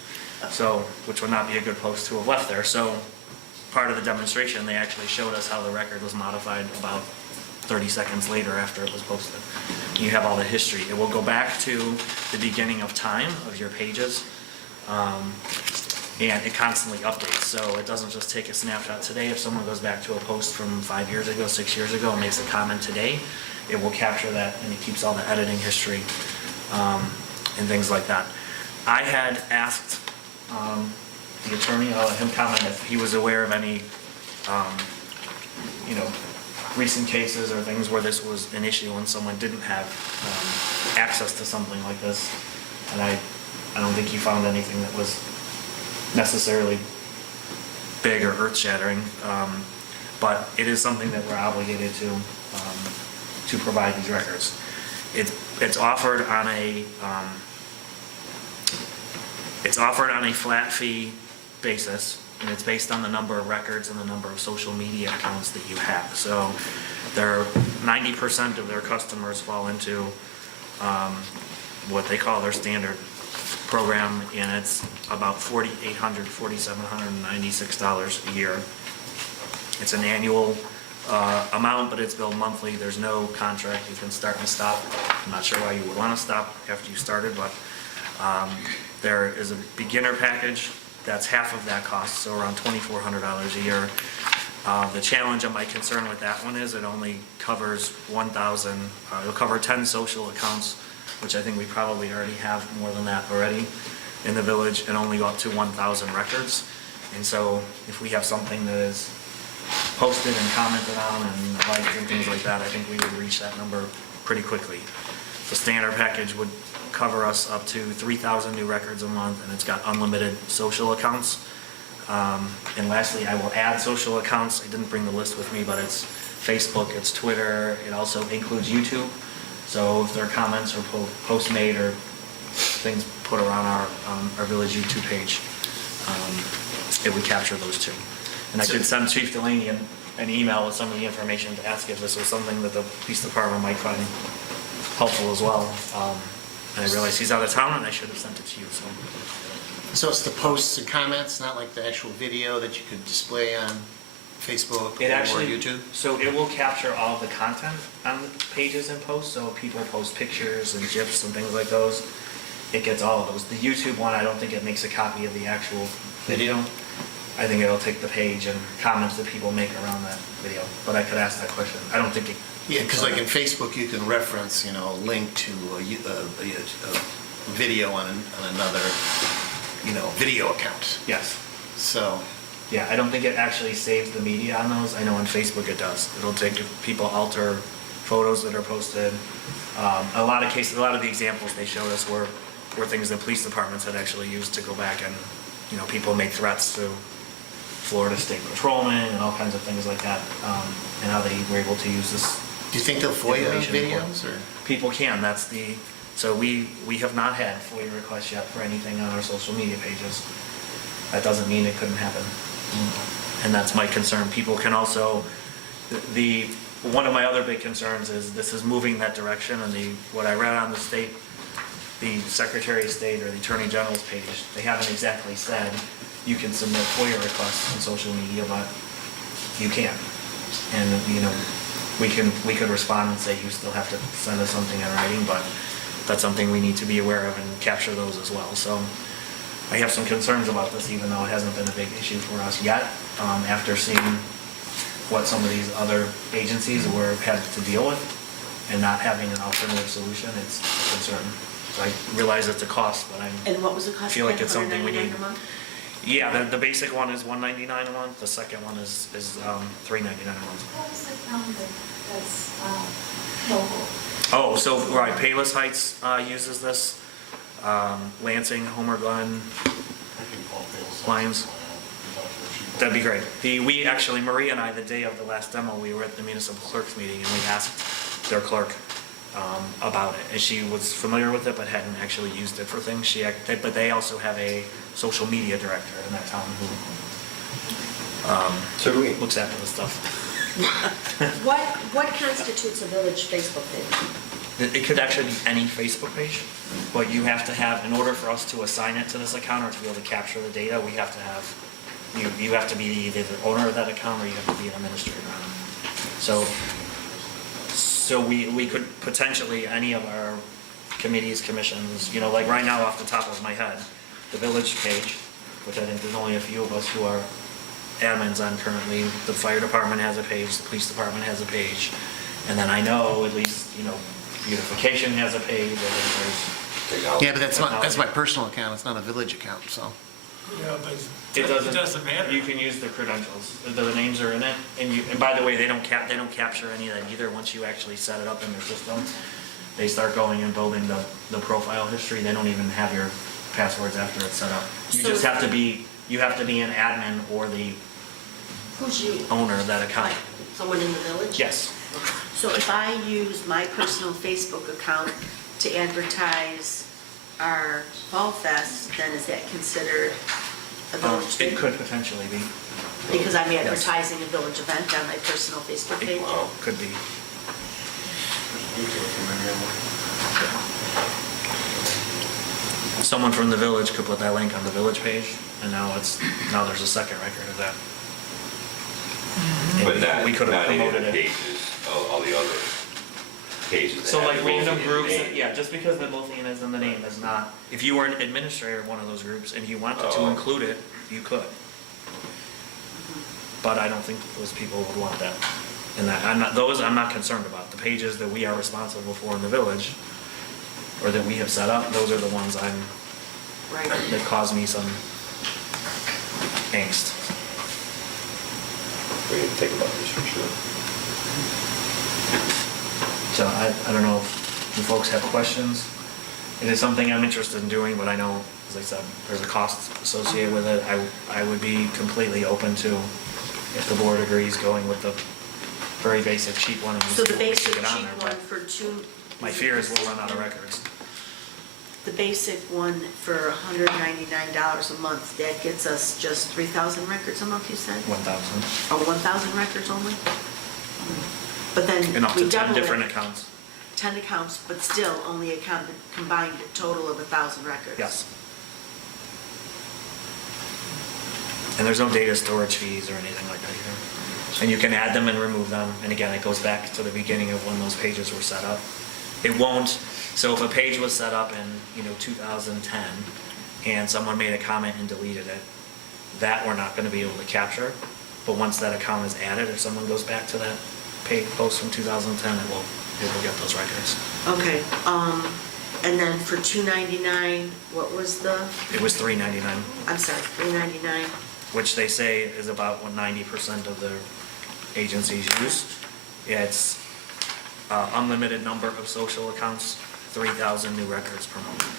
So, which would not be a good post to have left there. So, part of the demonstration, they actually showed us how the record was modified about 30 seconds later after it was posted. You have all the history. It will go back to the beginning of time of your pages, and it constantly updates. So it doesn't just take a snapshot today. If someone goes back to a post from 5 years ago, 6 years ago, and makes a comment today, it will capture that, and it keeps all the editing history and things like that. I had asked the attorney, I'll let him comment if he was aware of any, recent cases or things where this was an issue and someone didn't have access to something like this. And I don't think he found anything that was necessarily big or earth-shattering, but it is something that we're obligated to provide these records. It's offered on a flat fee basis, and it's based on the number of records and the number of social media accounts that you have. So 90% of their customers fall into what they call their standard program, and it's about $4,800, $4,796 a year. It's an annual amount, but it's billed monthly. There's no contract. You can start and stop. I'm not sure why you would want to stop after you started, but there is a beginner package that's half of that cost, so around $2,400 a year. The challenge and my concern with that one is it only covers 1,000, it'll cover 10 social accounts, which I think we probably already have more than that already in the village, and only go up to 1,000 records. And so if we have something that is posted and commented on and liked and things like that, I think we would reach that number pretty quickly. The standard package would cover us up to 3,000 new records a month, and it's got unlimited social accounts. And lastly, I will add social accounts. I didn't bring the list with me, but it's Facebook, it's Twitter, it also includes YouTube. So if there are comments or posts made or things put around our village YouTube page, it would capture those too. And I could send Chief Delaney an email with some of the information to ask if this was something that the police department might find helpful as well. And I realize he's out of town, and I should have sent it to you, so. So it's the posts and comments, not like the actual video that you could display on Facebook or YouTube? So it will capture all of the content on the pages and posts, so people post pictures and GIFs and things like those. It gets all of those. The YouTube one, I don't think it makes a copy of the actual video. I think it'll take the page and comments that people make around that video, but I could ask that question. I don't think it. Yeah, because like in Facebook, you can reference, a link to a video on another, video account. Yes. So. Yeah, I don't think it actually saves the media on those. I know on Facebook it does. It'll take, if people alter photos that are posted. A lot of the examples they showed us were things that police departments had actually used to go back and, people made threats to Florida State Patrolmen and all kinds of things like that, and how they were able to use this. Do you think they'll FOIA videos, or? People can, so we have not had FOIA requests yet for anything on our social media pages. That doesn't mean it couldn't happen. And that's my concern. People can also, one of my other big concerns is this is moving that direction, and what I read on the Secretary of State or the Attorney General's page, they haven't exactly said you can submit FOIA requests on social media, but you can. And, we could respond and say you still have to send us something in writing, but that's something we need to be aware of and capture those as well. So I have some concerns about this, even though it hasn't been a big issue for us yet. After seeing what some of these other agencies had to deal with and not having an alternative solution, it's a concern. So I realize it's a cost, but And what was the cost? feel like it's something we need. $199 a month? Yeah, the basic one is $199 a month. The second one is $399 a month. What was the town that's local? Oh, so right, Payless Heights uses this. Lansing, Homer Glen, Lyons. That'd be great. We actually, Maria and I, the day of the last demo, we were at the municipal clerks meeting, and we asked their clerk about it. And she was familiar with it, but hadn't actually used it for things. But they also have a social media director in that town who looks after the stuff. What constitutes a village Facebook page? It could actually be any Facebook page, but you have to have, in order for us to assign it to this account or to be able to capture the data, we have to have, you have to be either the owner of that account or you have to be an administrator on it. So we could potentially, any of our committees, commissions, like right now off the top of my head, the village page, which I think there's only a few of us who are admins on currently. The fire department has a page, the police department has a page, and then I know at least, beautification has a page, I think there's technology. Yeah, but that's my personal account, it's not a village account, so. Yeah, but It doesn't. it doesn't matter. You can use the credentials. The names are in it, and by the way, they don't capture any of that either. Once you actually set it up in their system, they start going and building the profile history. They don't even have your passwords after it's set up. You So- just have to be an admin or the Who's you? owner of that account. Like, someone in the village? Yes. So if I use my personal Facebook account to advertise our Fall Fest, then is that considered a village thing? It could potentially be. Because I'm advertising a village event on my personal Facebook page? Could be. Someone from the village could put that link on the village page, and now there's a second record of that. But not, We could have not any of promoted the it. pages, all the other pages. that So have like random Midlothian groups, name. yeah, just because Midlothian is in the name is not, if you were an administrator of one of those groups and you wanted to include it, you could. But I don't think those people would want that. And that, I'm not concerned about. The pages that we are responsible for in the village, or that we have set up, those are the ones Right. that cause me some angst. We need to think about this for sure. So I don't know if you folks have questions. It is something I'm interested in doing, but I know, as I said, there's a cost associated with it. I would be completely open to, if the board agrees, going with the very basic cheap one and So see the what we basic can get on cheap there. one for two. But my fear is we'll run out of records. The basic one for $199 a month, that gets us just 3,000 records a month, you said? 1,000. Or 1,000 records only? But then And up we to 10 double different it, accounts. 10 accounts, but still only a combined total of 1,000 records. Yes. And there's no data storage fees or anything like that either. And you can add them and remove them. And again, it goes back to the beginning of when those pages were set up. It won't, so if a page was set up in, 2010, and someone made a comment and deleted it, that we're not gonna be able to capture. But once that account is added, if someone goes back to that page post from 2010, it will get those records. Okay, and then for $299, what was the, It was $3.99, I'm sorry, $399? which they say is about what 90% of the agencies use. It's unlimited number of social accounts, 3,000 new records per month.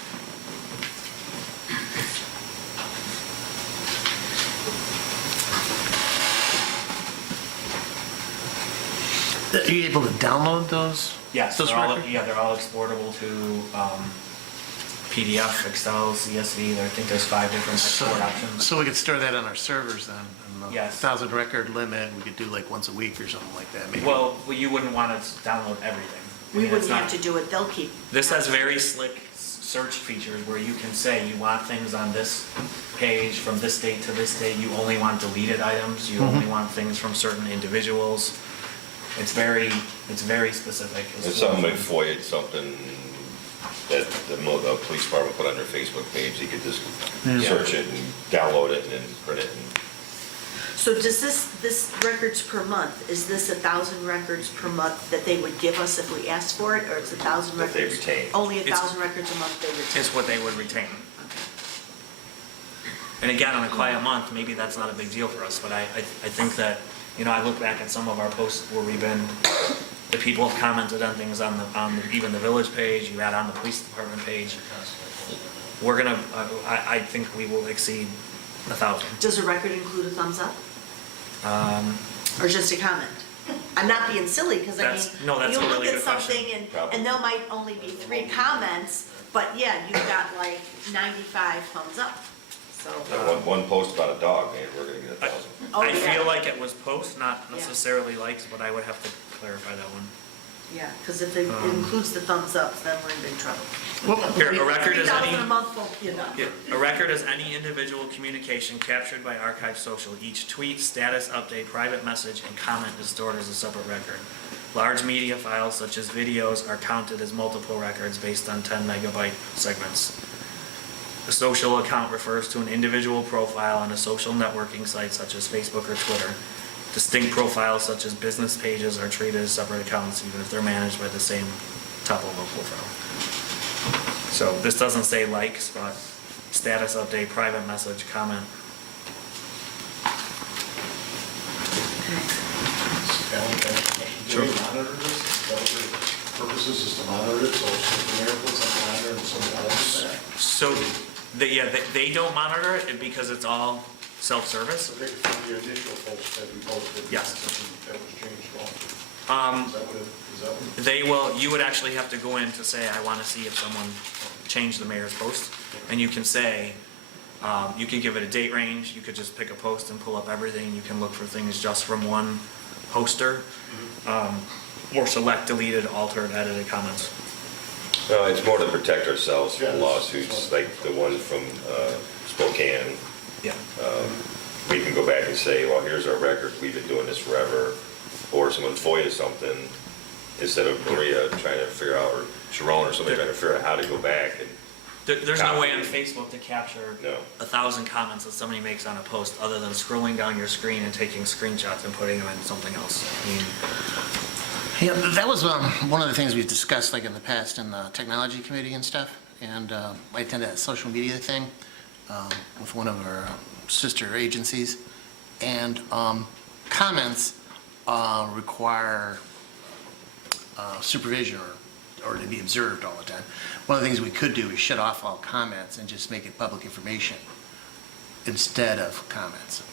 Are you able to download those? Yes, Those they're all, records? yeah, they're all exportable to PDF, Excel, CSV. I think there's 5 different export options. So we could store that on our servers then? And the Yes. 1,000 record limit, we could do like once a week or something like that, maybe? Well, you wouldn't want to download everything. I We mean, it's wouldn't not- have to do it, they'll keep. This has very slick search features where you can say you want things on this page from this date to this date. You only want deleted items. You only want things from certain individuals. It's very specific. If someone would FOIA something that the police department put on their Facebook page, you could just search it and download it and then print it. So does this records per month, is this 1,000 records per month that they would give us if we asked for it, or it's 1,000 That they records? retain. Only It's- 1,000 records a month they retain? Is what they would retain. And again, on a quiet month, maybe that's not a big deal for us, but I think that, I look back at some of our posts where the people have commented on things on even the village page, you add on the police department page. I think we will exceed 1,000. Does a record include a thumbs up? Or just a comment? I'm not being silly, because I That's a really you look good at question. something and there might only be 3 comments, but yeah, you've got like 95 thumbs up, so. One post about a dog, man, we're gonna get 1,000. Oh, I yeah. feel like it was posts, not Yeah. necessarily likes, but I would have to clarify that one. Yeah, because if it includes the thumbs ups, then we're in big trouble. Here, a record is 3,000 any. a month won't be enough. Yeah, a record is any individual communication captured by Archive Social. Each tweet, status update, private message, and comment is stored as a separate record. Large media files such as videos are counted as multiple records based on 10 megabyte segments. A social account refers to an individual profile on a social networking site such as Facebook or Twitter. Distinct profiles such as business pages are treated as separate accounts even if they're managed by the same top-level profile. So this doesn't say likes, but status update, private message, comment. Do we monitor this? Is that what the purpose is to monitor it, so if the mayor puts something on there and someone else is there? So, they don't monitor it because it's all self-service. So they, the initial post that we posted. Yes. That was changed wrong. Is that what it? They will, you would actually have to go in to say, I want to see if someone changed the mayor's post. And you can say, you could give it a date range, you could just pick a post and pull up everything. You can look for things just from one poster. Or select deleted, altered, edited comments. No, it's more to protect ourselves Yeah, from that's lawsuits, fine. like the one from Spokane. Yeah. We can go back and say, well, here's our record, we've been doing this forever. Or someone FOIA something, instead of Maria trying to figure out, or Sharon or somebody trying to figure out how to go back and. There's no way on Facebook to capture No. 1,000 comments that somebody makes on a post other than scrolling down your screen and taking screenshots and putting them in something else. I mean, Yeah, that was one of the things we've discussed like in the past in the technology committee and stuff. And I attended that social media thing with one of our sister agencies. And comments require supervision or to be observed all the time. One of the things we could do is shut off all comments and just make it public information instead of comments.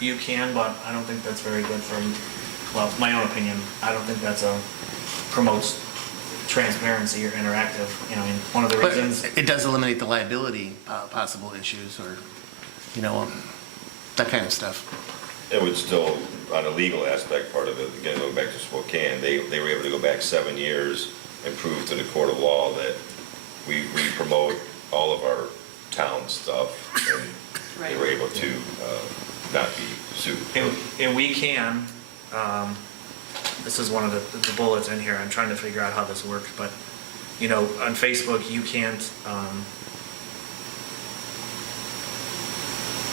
you can, but I don't think that's very good for, well, my own opinion. I don't think that's promotes transparency or interactive. You know, I mean, one of the But reasons. it does eliminate the liability possible issues or, you know, that kind of stuff. It would still, on a legal aspect part of it, again, going back to Spokane, they were able to go back 7 years and prove to the court of law that we promote all of our town stuff, and they were able to not be sued. And we can, this is one of the bullets in here, I'm trying to figure out how this works, but, you know, on Facebook, you can't,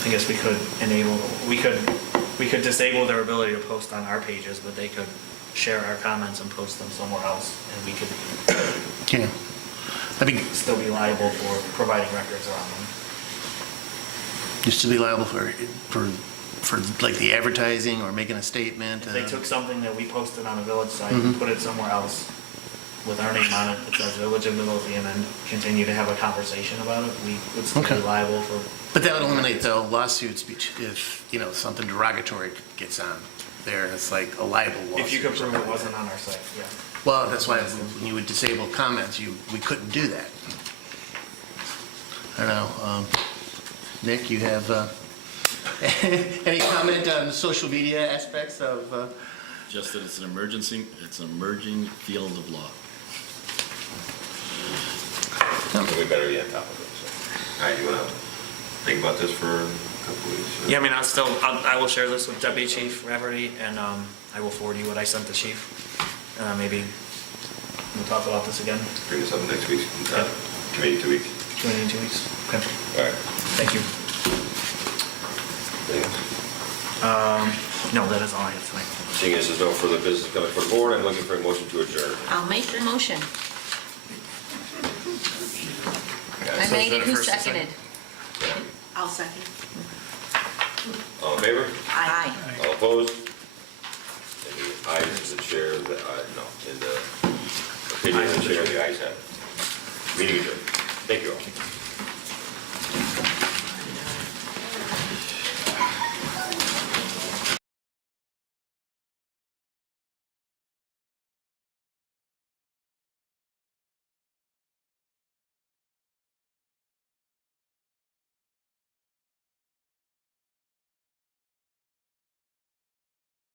I guess we could enable, we could disable their ability to post on our pages, but they could share our comments and post them somewhere else, and we could Yeah. I mean, still be liable for providing records around them. used to be liable for like the advertising or making a statement. If they took something that we posted on a village site and put it somewhere else with our name on it, that says Village of Midlothian, and continue to have a conversation about it, we would still be Okay. liable for. But that would eliminate the lawsuits if, you know, something derogatory gets on there. It's like a libel lawsuit. If you could or prove something it like wasn't that. on our site, yeah. Well, that's why when you would disable comments, we couldn't do that. I don't know. Nick, you have any comment on the social media aspects of? Just that it's an emerging field of law. So we better be on top of it, so. All right, you want to think about this for a couple weeks? or- Yeah, I mean, I will share this with Deputy Chief Rafferty, and I will forward you what I sent the chief. Maybe we'll talk about this again. Bring this up next week, Yeah. committee 2 weeks. Committee in 2 weeks. Okay. All right. Thank you. Anything else? No, that is all I have tonight. Seeing as there's no further business coming for the board, I'm looking for a motion to adjourn. I'll make the motion. I So is made that it, a who first and seconded? I'll second. All in favor? Aye. All opposed? And the ayes of the chair, no, in the opinion of the chair, the ayes have it. Meeting adjourned. Thank you all.